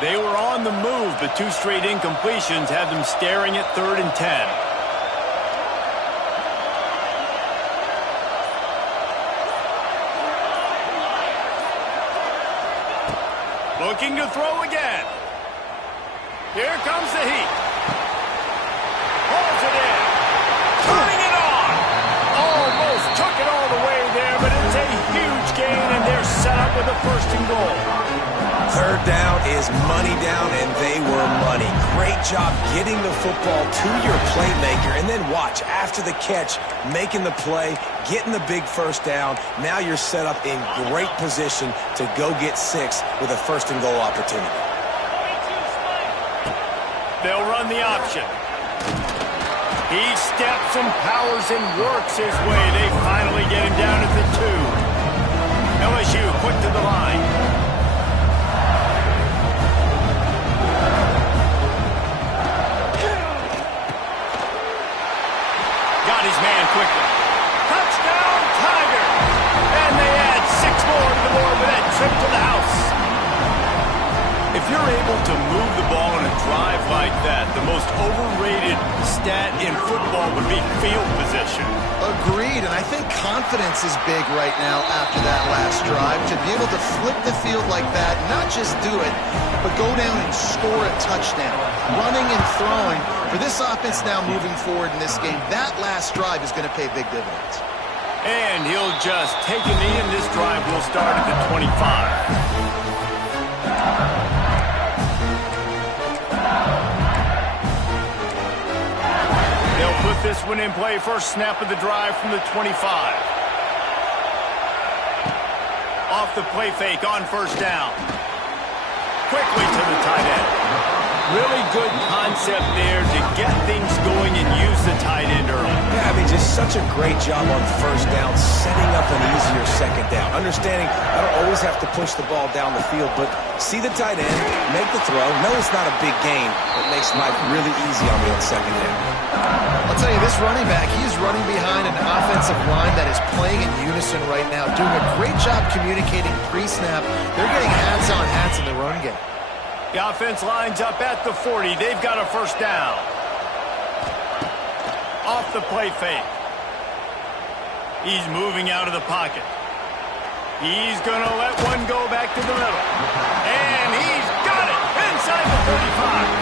They were on the move, but 2 straight incompletions have them staring at 3rd and 10. Looking to throw again. Here comes the heat. Pulls it in. Turning it on. Almost took it all the way there, but it's a huge gain, and they're set up with a 1st and goal. 3rd down is money down, and they were money. Great job getting the football to your playmaker, and then watch, after the catch, making the play, getting the big 1st down. Now you're set up in great position to go get 6 with a 1st and goal opportunity. They'll run the option. He steps and powers and works his way. They finally get him down at the 2. LSU quick to the line. Got his man quickly. Touchdown, Tiger! And they add 6 more to the board with that trip to the house. If you're able to move the ball in a drive like that, the most overrated stat in football would be field position. Agreed, and I think confidence is big right now after that last drive. To be able to flip the field like that, not just do it, but go down and score a touchdown. Running and throwing. For this offense now moving forward in this game, that last drive is going to pay big dividends. And he'll just take a knee, and this drive will start at the 25. They'll put this one in play. First snap of the drive from the 25. Off the play fake on 1st down. Quickly to the tight end. Really good concept there to get things going and use the tight end early. Yeah, I mean, just such a great job on first down, setting up an easier second down. Understanding I don't always have to push the ball down the field, but see the tight end, make the throw. No, it's not a big gain, but makes life really easy on me on second down. I'll tell you, this running back, he's running behind an offensive line that is playing in unison right now, doing a great job communicating pre-snap. They're getting hats on hats in the run game. The offense lines up at the 40. They've got a first down. Off the play fake. He's moving out of the pocket. He's going to let one go back to the middle. And he's got it inside the 35.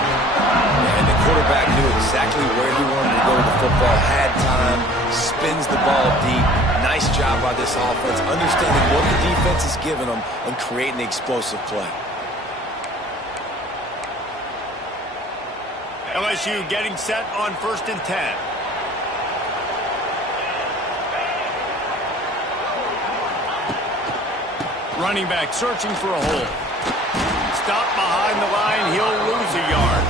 And the quarterback knew exactly where he wanted to go with the football, had time, spins the ball deep. Nice job by this offense, understanding what the defense is giving them and creating the explosive play. LSU getting set on 1st and 10. Running back searching for a hole. Stop behind the line. He'll lose a yard.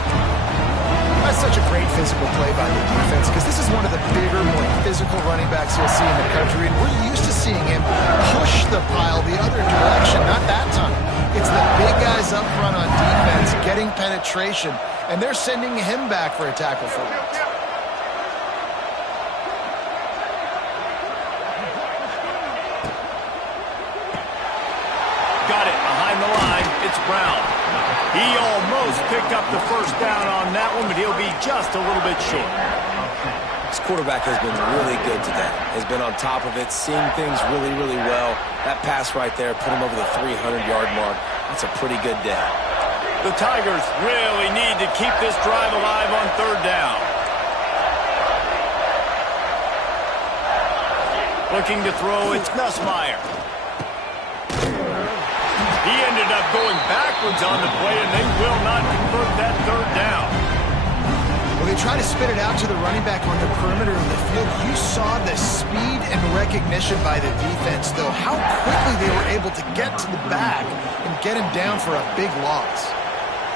That's such a great physical play by the defense because this is one of the bigger, more physical running backs you'll see in the country, and we're used to seeing him push the pile the other direction. Not that time. It's the big guys up front on defense getting penetration, and they're sending him back for a tackle for it. Got it behind the line. It's Brown. He almost picked up the first down on that one, but he'll be just a little bit short. This quarterback has been really good today. Has been on top of it, seeing things really, really well. That pass right there put him over the 300-yard mark. That's a pretty good day. The Tigers really need to keep this drive alive on 3rd down. Looking to throw, it's Nussmeier. He ended up going backwards on the play, and they will not convert that 3rd down. Well, they try to spit it out to the running back on the perimeter of the field. You saw the speed and recognition by the defense, though, how quickly they were able to get to the back and get him down for a big loss.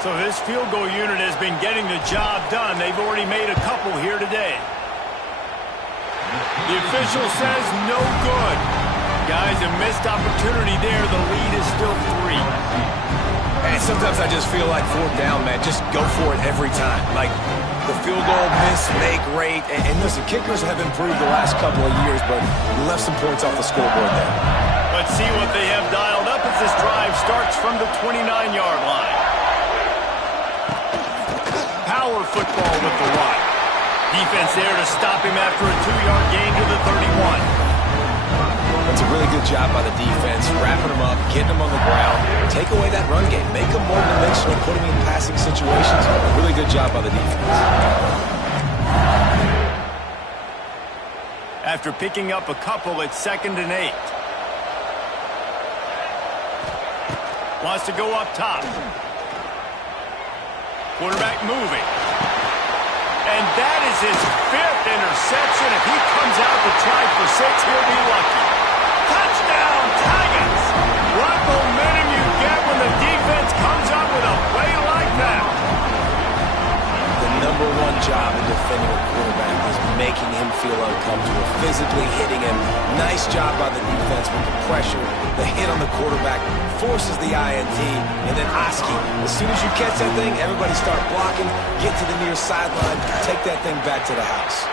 So this field goal unit has been getting the job done. They've already made a couple here today. The official says no good. Guys, a missed opportunity there. The lead is still 3. And sometimes I just feel like 4th down, man. Just go for it every time. Like, the field goal, miss, make, great. And listen, kickers have improved the last couple of years, but left some points off the scoreboard there. Let's see what they have dialed up as this drive starts from the 29-yard line. Power football with the run. Defense there to stop him after a 2-yard gain to the 31. That's a really good job by the defense, wrapping them up, getting them on the ground, take away that run game, make them more dimensional, put them in passing situations. Really good job by the defense. After picking up a couple, it's 2nd and 8. Wants to go up top. Quarterback moving. And that is his 5th interception. If he comes out to try for 6, he'll be lucky. Touchdown, Tigers! What momentum you get when the defense comes up with a play like that. The number one job in defending a quarterback is making him feel uncomfortable, physically hitting him. Nice job by the defense with the pressure. The hit on the quarterback forces the INT. And then Oski, as soon as you catch that thing, everybody start blocking, get to the near sideline, take that thing back to the house.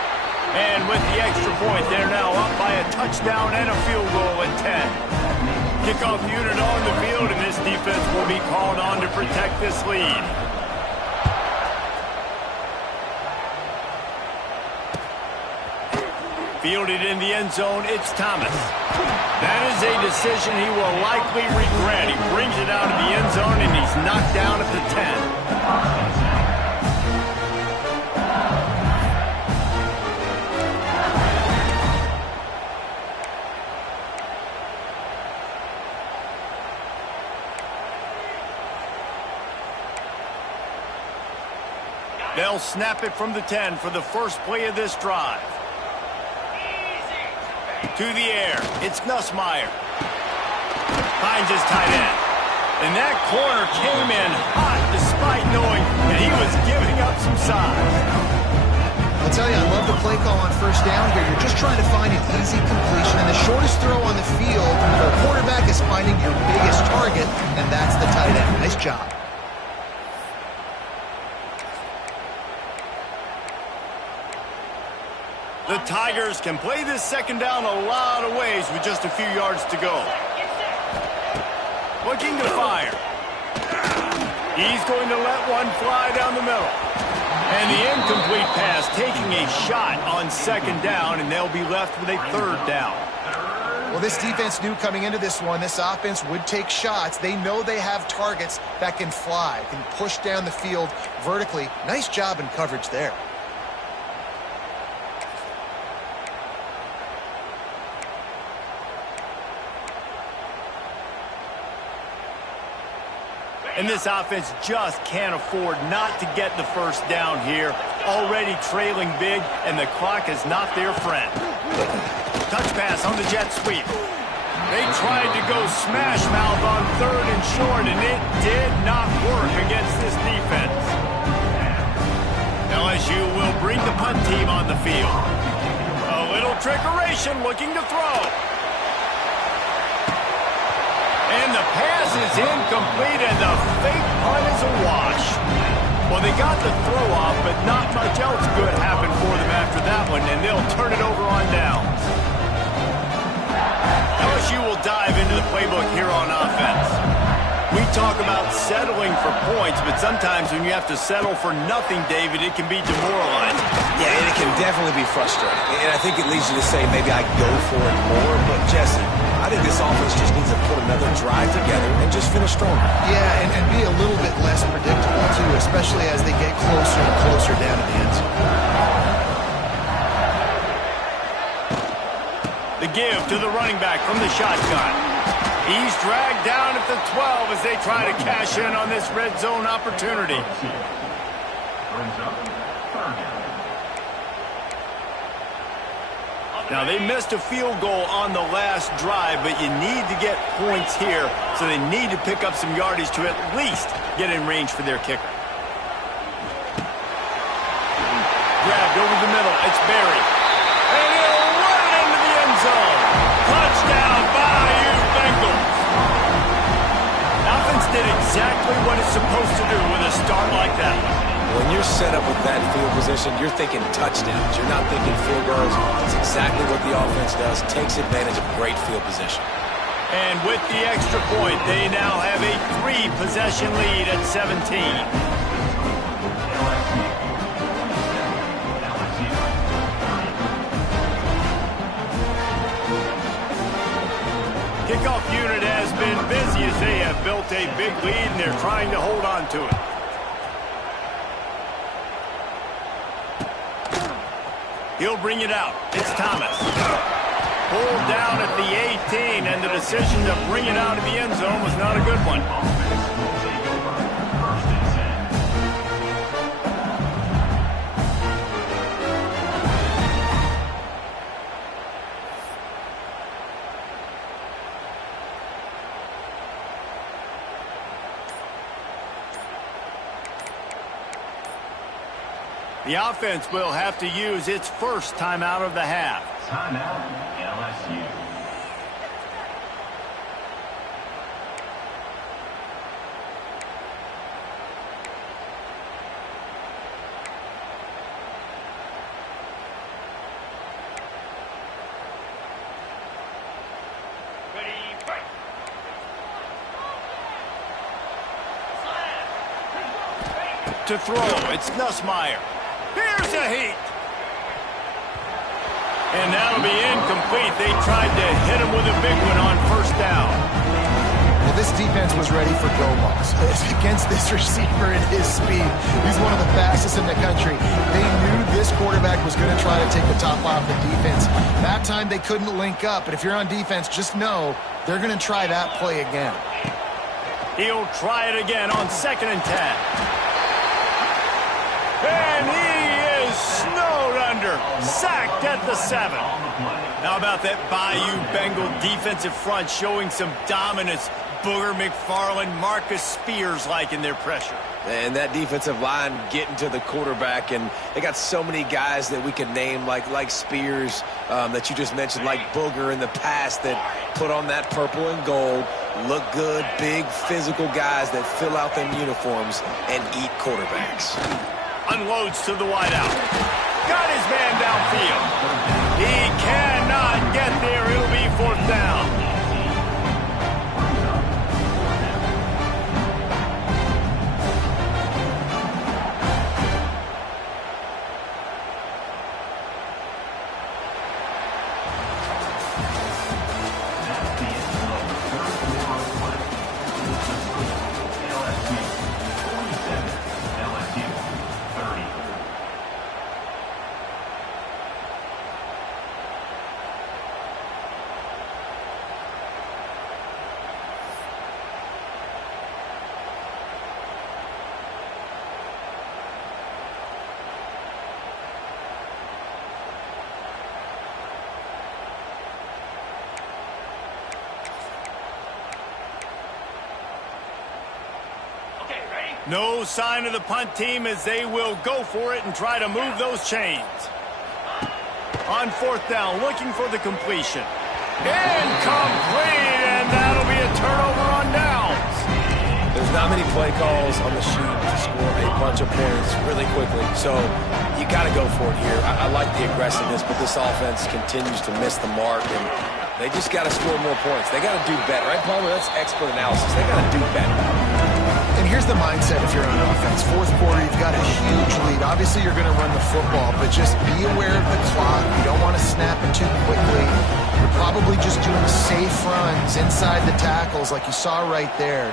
And with the extra point, they're now up by a touchdown and a field goal at 10. Kickoff unit on the field, and this defense will be called on to protect this lead. Fielded in the end zone, it's Thomas. That is a decision he will likely regret. He brings it out of the end zone, and he's knocked down at the 10. They'll snap it from the 10 for the first play of this drive. To the air, it's Nussmeier. Finds his tight end. And that corner came in hot despite knowing that he was undersized. I'll tell you, I love the play call on first down here. You're just trying to find an easy completion, and the shortest throw on the field for a quarterback is finding your biggest target, and that's the tight end. Nice job. The Tigers can play this second down a lot of ways with just a few yards to go. Looking to fire. He's going to let one fly down the middle. And the incomplete pass taking a shot on second down, and they'll be left with a third down. Well, this defense knew coming into this one, this offense would take shots. They know they have targets that can fly, can push down the field vertically. Nice job in coverage there. And this offense just can't afford not to get the first down here. Already trailing big, and the clock is not their friend. Touch pass on the jet sweep. They tried to go smash mouth on third and short, and it did not work against this defense. LSU will bring the punt team on the field. A little trickeration, looking to throw. And the pass is incomplete, and the fake punt is a wash. Well, they got the throw off, but not much else good happened for them after that one, and they'll turn it over on downs. LSU will dive into the playbook here on offense. We talk about settling for points, but sometimes when you have to settle for nothing, David, it can be demoralizing. Yeah, and it can definitely be frustrating. And I think it leads you to say maybe I go for it more, but Jesse, I think this offense just needs to put another drive together and just finish strong. Yeah, and be a little bit less predictable, too, especially as they get closer and closer down to the end zone. The give to the running back from the shotgun. He's dragged down at the 12 as they try to cash in on this red zone opportunity. Now, they missed a field goal on the last drive, but you need to get points here, so they need to pick up some yardage to at least get in range for their kicker. Grabbed over the middle. It's Berry. And he'll run it into the end zone. Touchdown, Bayou Bengals. Offense did exactly what it's supposed to do with a start like that. When you're set up with that field position, you're thinking touchdowns. You're not thinking field goals. It's exactly what the offense does. Takes advantage of great field position. And with the extra point, they now have a 3-possession lead at 17. Kickoff unit has been busy as they have built a big lead, and they're trying to hold on to it. He'll bring it out. It's Thomas. Pulled down at the 18, and the decision to bring it out of the end zone was not a good one. The offense will have to use its first timeout of the half. Timeout, LSU. To throw, it's Nussmeier. Here's a heat. And that'll be incomplete. They tried to hit him with a big one on first down. Well, this defense was ready for go balls. Against this receiver and his speed, he's one of the fastest in the country. They knew this quarterback was going to try to take the top off the defense. That time they couldn't link up, but if you're on defense, just know they're going to try that play again. He'll try it again on 2nd and 10. And he is snowed under, sacked at the 7. How about that Bayou Bengal defensive front showing some dominance, Booger McFarland, Marcus Spears liking their pressure. And that defensive line getting to the quarterback, and they got so many guys that we can name like Spears that you just mentioned, like Booger in the past, that put on that purple and gold, look good, big physical guys that fill out them uniforms and eat quarterbacks. Unloads to the wideout. Got his man downfield. He cannot get there. It'll be fourth down. No sign of the punt team as they will go for it and try to move those chains. On fourth down, looking for the completion. Incomplete, and that'll be a turnover on downs. There's not many play calls on the sheet to score a bunch of points really quickly, so you got to go for it here. I like the aggressiveness, but this offense continues to miss the mark, and they just got to score more points. They got to do better, right, Palmer? That's expert analysis. They got to do better. And here's the mindset if you're on offense. Fourth quarter, you've got a huge lead. Obviously, you're going to run the football, but just be aware of the clock. You don't want to snap it too quickly. You're probably just doing safe runs inside the tackles like you saw right there.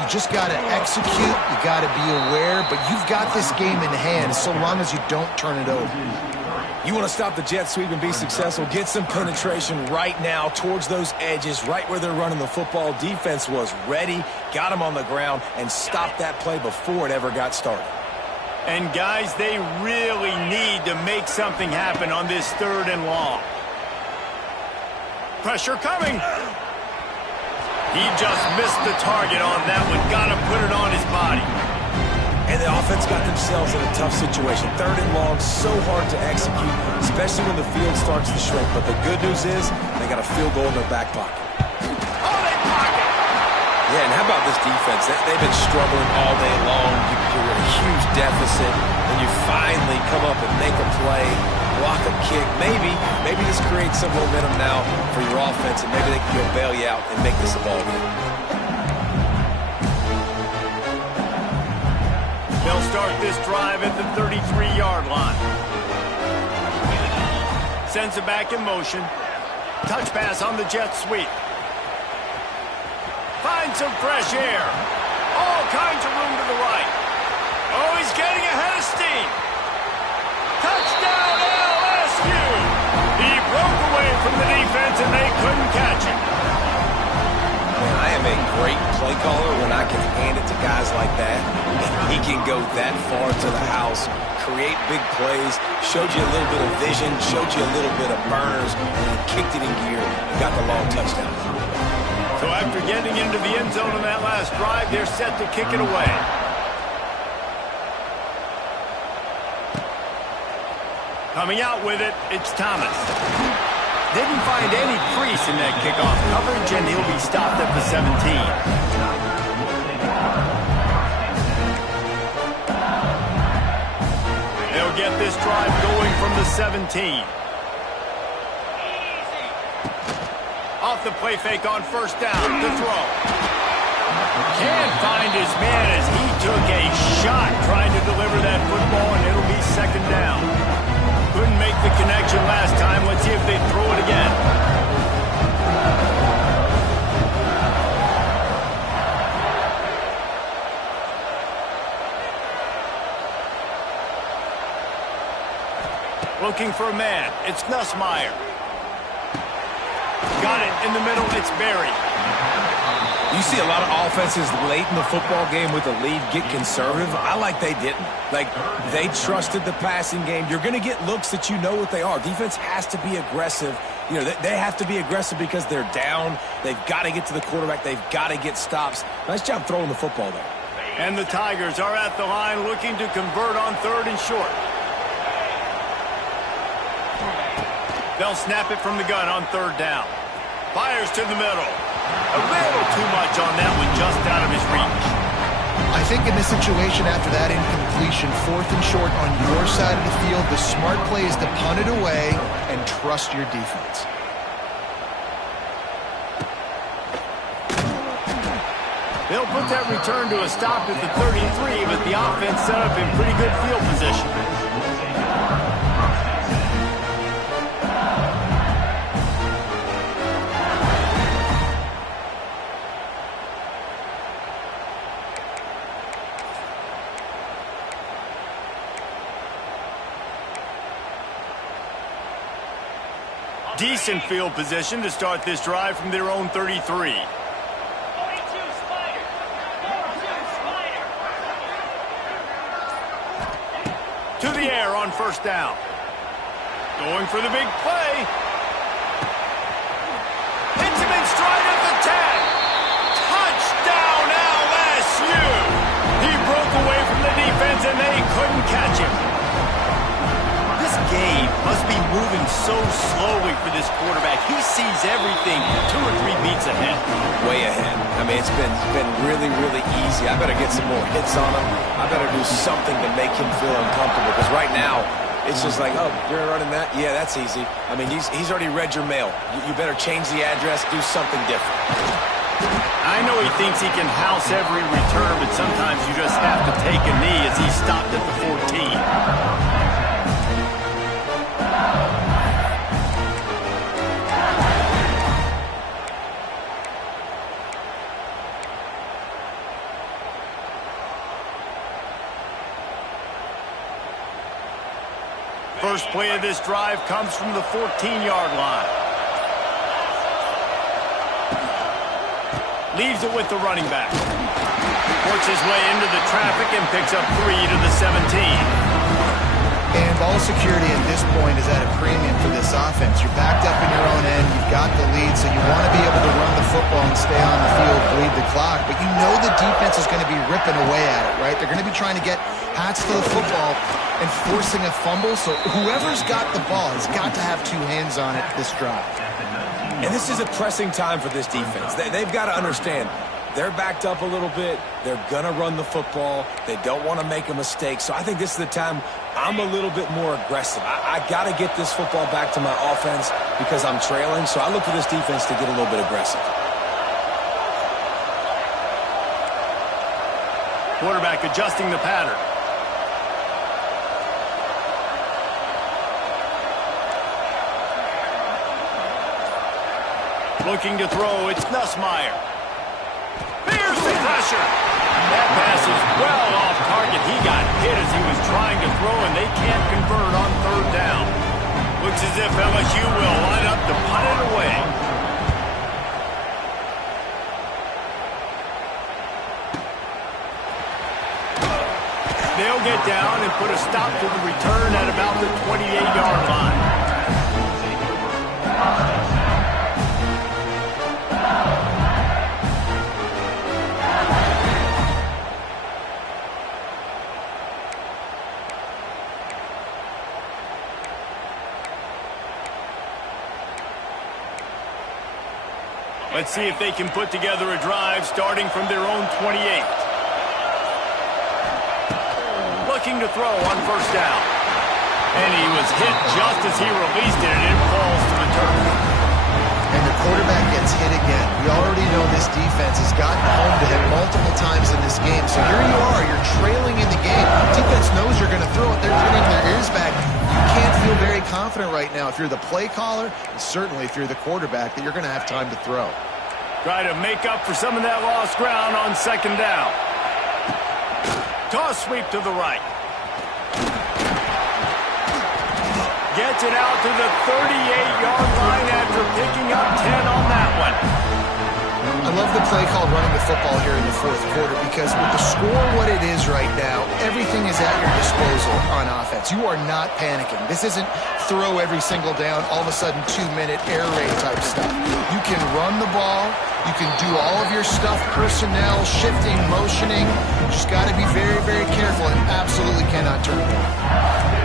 You just got to execute. You got to be aware, but you've got this game in hand so long as you don't turn it over. You want to stop the jet sweep and be successful, get some penetration right now towards those edges, right where they're running the football. Defense was ready, got them on the ground, and stopped that play before it ever got started. And, guys, they really need to make something happen on this third and long. Pressure coming. He just missed the target on that one. Got to put it on his body. And the offense got themselves in a tough situation. Third and long, so hard to execute, especially when the field starts to shrink. But the good news is they got a field goal in their back pocket. Oh, they pocket! Yeah, and how about this defense? They've been struggling all day long. You're at a huge deficit, and you finally come up and make a play, block a kick. Maybe this creates some momentum now for your offense, and maybe they can go bail you out and make this a ball game. They'll start this drive at the 33-yard line. Sends it back in motion. Touch pass on the jet sweep. Finds some fresh air. All kinds of room to the right. Oh, he's getting ahead of steam. Touchdown, LSU! He broke away from the defense and they couldn't catch him. Man, I am a great play caller when I can hand it to guys like that. He can go that far to the house, create big plays, showed you a little bit of vision, showed you a little bit of burners, and kicked it in gear and got the long touchdown. So after getting into the end zone on that last drive, they're set to kick it away. Coming out with it, it's Thomas. Didn't find any crease in that kickoff coverage, and he'll be stopped at the 17. They'll get this drive going from the 17. Off the play fake on first down to throw. Can't find his man as he took a shot trying to deliver that football, and it'll be second down. Couldn't make the connection last time. Let's see if they throw it again. Looking for a man. It's Nussmeier. Got it in the middle. It's Berry. You see a lot of offenses late in the football game with a lead get conservative. I like they didn't. Like, they trusted the passing game. You're going to get looks that you know what they are. Defense has to be aggressive You know, they have to be aggressive because they're down. They've got to get to the quarterback. They've got to get stops. Nice job throwing the football there. And the Tigers are at the line looking to convert on 3rd and short. They'll snap it from the gun on 3rd down. Fires to the middle. A little too much on that one, just out of his reach. I think in this situation after that incompletion, 4th and short on your side of the field, the smart play is to punt it away and trust your defense. They'll put that return to a stop at the 33, but the offense set up in pretty good field position. Decent field position to start this drive from their own 33. To the air on 1st down. Going for the big play. Hits him in stride at the 10. Touchdown LSU. He broke away from the defense and they couldn't catch him. This game must be moving so slowly for this quarterback. He sees everything 2 or 3 beats ahead. Way ahead. I mean, it's been really, really easy. I better get some more hits on him. I better do something to make him feel uncomfortable. Because right now, it's just like, oh, you're running that? Yeah, that's easy. I mean, he's already read your mail. You better change the address, do something different. I know he thinks he can house every return, but sometimes you just have to take a knee as he stopped at the 14. First play of this drive comes from the 14-yard line. Leaves it with the running back. Works his way into the traffic and picks up 3 to the 17. And ball security at this point is at a premium for this offense. You're backed up in your own end. You've got the lead, so you want to be able to run the football and stay on the field, bleed the clock. But you know the defense is going to be ripping away at it, right? They're going to be trying to get hats to the football and forcing a fumble. So whoever's got the ball has got to have 2 hands on it this drive. And this is a pressing time for this defense. They've got to understand. They're backed up a little bit. They're going to run the football. They don't want to make a mistake. So I think this is the time I'm a little bit more aggressive. I got to get this football back to my offense because I'm trailing. So I look for this defense to get a little bit aggressive. Quarterback adjusting the pattern. Looking to throw, it's Nussmeier. There's the pressure. That pass is well off target. He got hit as he was trying to throw, and they can't convert on 3rd down. Looks as if LSU will line up to punt it away. They'll get down and put a stop to the return at about the 28-yard line. Let's see if they can put together a drive starting from their own 28. Looking to throw on 1st down. And he was hit just as he released it, and it falls to the turf. And the quarterback gets hit again. We already know this defense has gotten home to him multiple times in this game. So here you are, you're trailing in the game. Defense knows you're going to throw it. They're turning their ears back. You can't feel very confident right now if you're the play caller, and certainly if you're the quarterback, that you're going to have time to throw. Try to make up for some of that lost ground on 2nd down. Toss sweep to the right. Gets it out to the 38-yard line after picking up 10 on that one. I love the play called running the football here in the fourth quarter because with the score what it is right now, everything is at your disposal on offense. You are not panicking. This isn't throw every single down, all of a sudden 2-minute air raid type stuff. You can run the ball. You can do all of your stuff, personnel, shifting, motioning. You just got to be very, very careful and absolutely cannot turn it over.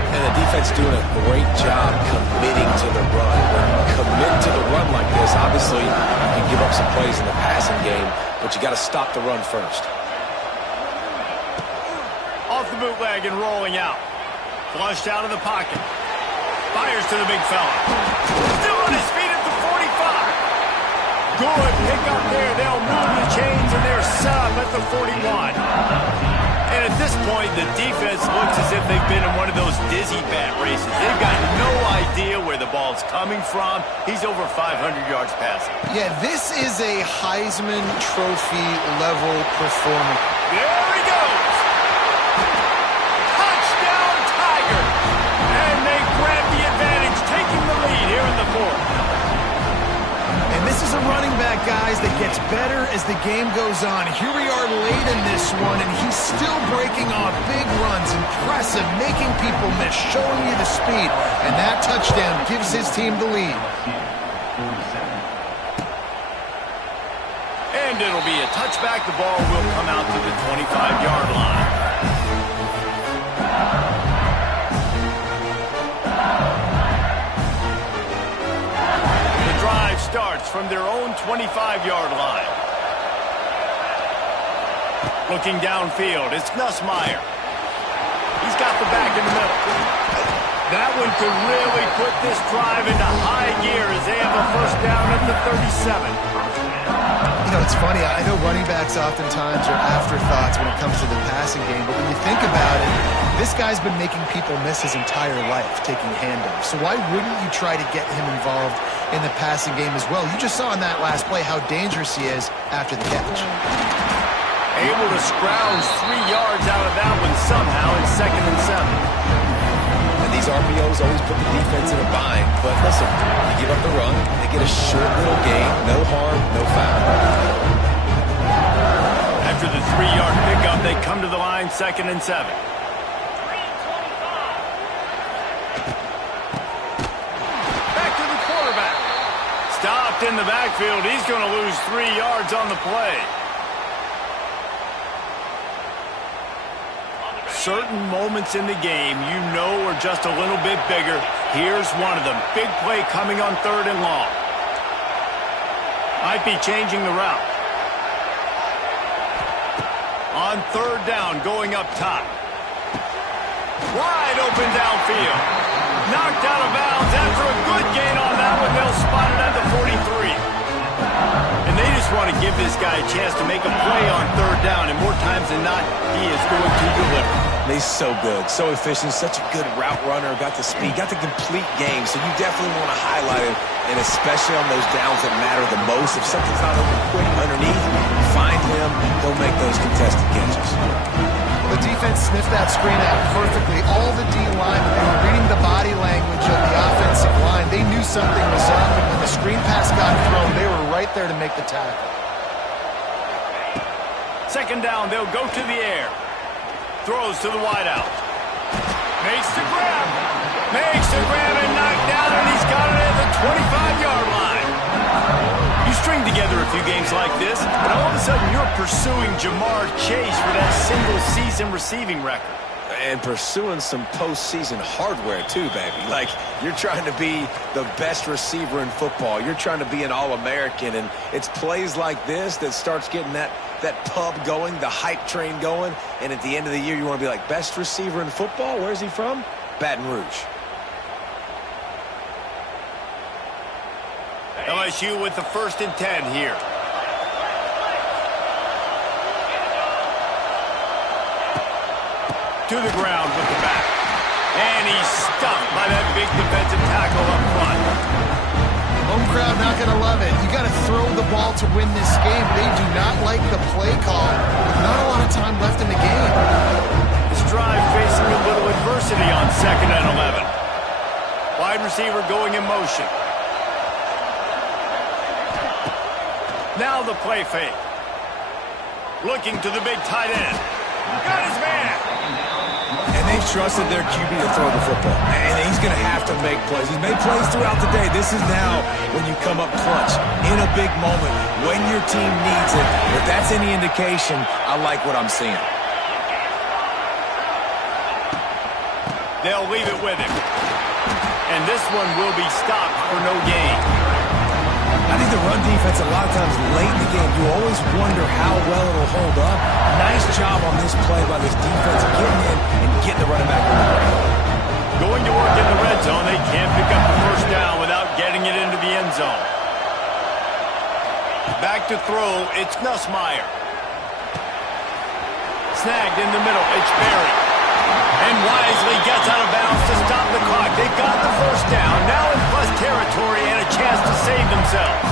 And the defense doing a great job committing to the run. When you commit to the run like this, obviously you can give up some plays in the passing game, but you got to stop the run first. Off the bootleg and rolling out. Flushed out of the pocket. Fires to the big fella. Still on his feet at the 45. Good pick up there. They'll move the chains and they're set up at the 41. And at this point, the defense looks as if they've been in one of those dizzy bat races. They've got no idea where the ball's coming from. He's over 500 yards passing. Yeah, this is a Heisman Trophy level performance. There he goes. Touchdown, Tiger. And they grab the advantage, taking the lead here in the fourth. And this is a running back, guys, that gets better as the game goes on. Here we are late in this one, and he's still breaking off big runs. Impressive, making people miss, showing you the speed. And that touchdown gives his team the lead. And it'll be a touchback. The ball will come out to the 25-yard line. Starts from their own 25-yard line. Looking downfield, it's Nussmeier. He's got the back in the middle. That one could really put this drive into high gear as they have a first down at the 37. You know, it's funny. I know running backs oftentimes are afterthoughts when it comes to the passing game, but when you think about it, this guy's been making people miss his entire life taking handoffs. So why wouldn't you try to get him involved in the passing game as well? You just saw in that last play how dangerous he is after the catch. Able to scrounge 3 yards out of that one somehow in 2nd and 7. And these RPOs always put the defense in a bind. But listen, you give up the run, they get a short little gain, no harm, no foul. After the 3-yard pickup, they come to the line 2nd and 7. Stopped in the backfield. He's going to lose 3 yards on the play. Certain moments in the game you know are just a little bit bigger. Here's one of them. Big play coming on 3rd and long. Might be changing the route. On 3rd down, going up top. Wide open downfield. Knocked out of bounds after a good gain on that one. They'll spot it at the 43. And they just want to give this guy a chance to make a play on 3rd down. And more times than not, he is going to deliver. He's so good, so efficient, such a good route runner, got the speed, got the complete game. So you definitely want to highlight him, and especially on those downs that matter the most. If something's not open quick underneath, find him, he'll make those contested catches. The defense sniffed that screen out perfectly. All the D-line, they were reading the body language of the offensive line. They knew something was up, and when the screen pass got thrown, they were right there to make the tackle. 2nd down, they'll go to the air. Throws to the wideout. Makes the grab. Makes the grab and knocked down, and he's got it at the 25-yard line. You string together a few games like this, and all of a sudden you're pursuing Jamar Chase for that single-season receiving record. And pursuing some postseason hardware too, baby. Like, you're trying to be the best receiver in football. You're trying to be an All-American, and it's plays like this that starts getting that pub going, the hype train going, and at the end of the year you want to be like, best receiver in football? Where's he from? Baton Rouge. LSU with the 1st and 10 here. To the ground with the back. And he's stuffed by that big defensive tackle up front. Home crowd not going to love it. You got to throw the ball to win this game. They do not like the play call. Not a lot of time left in the game. This drive facing a little adversity on 2nd and 11. Wide receiver going in motion. Now the play fake. Looking to the big tight end. Got his man. And they've trusted their QB to throw the football. And he's going to have to make plays. He's made plays throughout the day. This is now when you come up clutch in a big moment when your team needs it. If that's any indication, I like what I'm seeing. They'll leave it with him. And this one will be stopped for no gain. I think the run defense, a lot of times late in the game, you always wonder how well it'll hold up. Nice job on this play by this defense getting in and getting the running back on the ground. Going to work in the red zone. They can't pick up the first down without getting it into the end zone. Back to throw. It's Nussmeier. Snagged in the middle. It's Berry. And wisely gets out of bounds to stop the clock. They've got the first down. Now in plus territory and a chance to save themselves.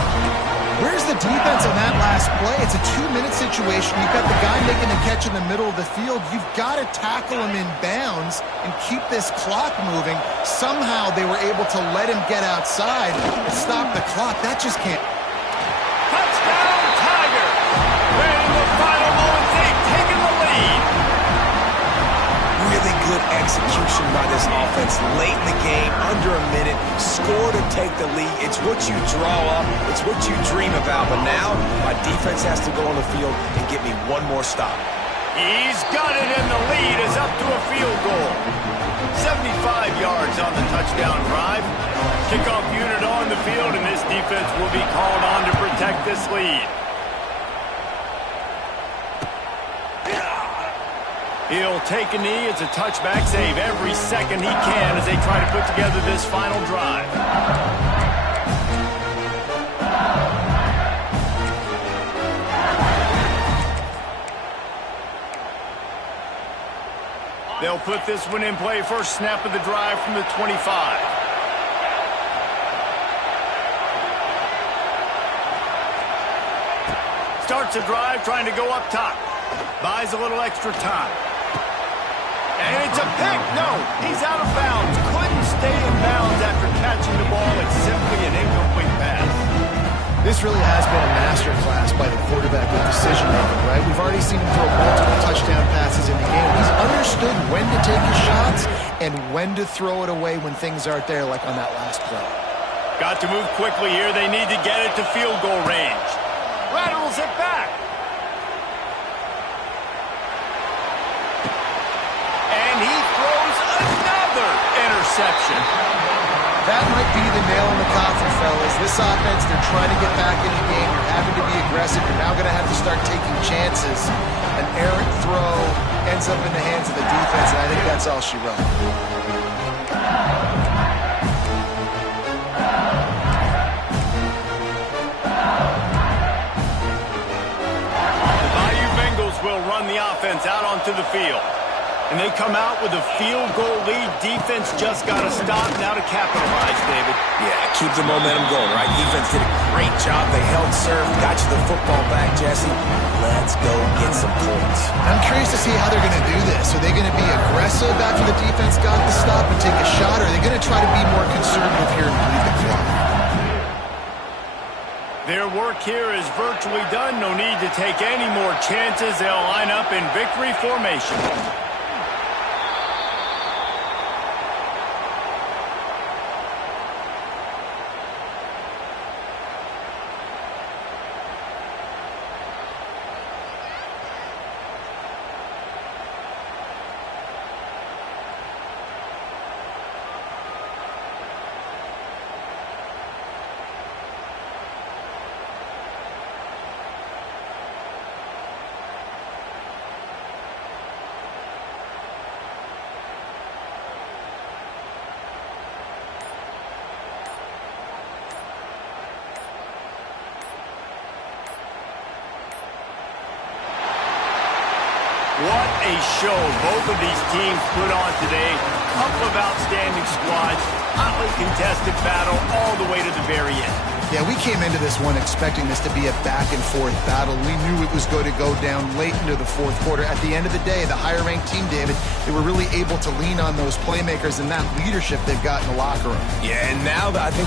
Where's the defense on that last play? It's a 2-minute situation. You've got the guy making the catch in the middle of the field. You've got to tackle him in bounds and keep this clock moving. Somehow they were able to let him get outside and stop the clock. That just can't. Touchdown, Tiger! And in the final moments, they've taken the lead. Really good execution by this offense late in the game, under a minute, score to take the lead. It's what you draw up, it's what you dream about, but now my defense has to go on the field and get me one more stop. He's got it, and the lead is up to a field goal. 75 yards on the touchdown drive. Kickoff unit on the field, and this defense will be called on to protect this lead. He'll take a knee. It's a touchback save every second he can as they try to put together this final drive. They'll put this one in play. First snap of the drive from the 25. Starts a drive trying to go up top. Buys a little extra time. And it's a pick. No, he's out of bounds. Couldn't stay in bounds after catching the ball. It's simply an incomplete pass. This really has been a masterclass by the quarterback with decision-making, right? We've already seen him throw multiple touchdown passes in the game. He's understood when to take his shots and when to throw it away when things aren't there, like on that last play. Got to move quickly here. They need to get it to field goal range. Laterals it back. And he throws another interception. That might be the nail in the coffin, fellas. This offense, they're trying to get back in the game. You're having to be aggressive. You're now going to have to start taking chances. An errant throw ends up in the hands of the defense, and I think that's all she wrote. The Bayou Bengals will run the offense out onto the field. And they come out with a field goal lead. Defense just got to stop now to capitalize, David. Yeah, keep the momentum going, right? Defense did a great job. They held serve, got you the football back, Jesse. Let's go get some points. I'm curious to see how they're going to do this. Are they going to be aggressive after the defense got the stop and take a shot, or are they going to try to be more conservative here and bleed the clock? Their work here is virtually done. No need to take any more chances. They'll line up in victory formation. What a show both of these teams put on today. Couple of outstanding squads, hotly contested battle all the way to the very end. Yeah, we came into this one expecting this to be a back-and-forth battle. We knew it was going to go down late into the fourth quarter. At the end of the day, the higher-ranked team, David, they were really able to lean on those playmakers and that leadership they've got in the locker room. Yeah, and now I think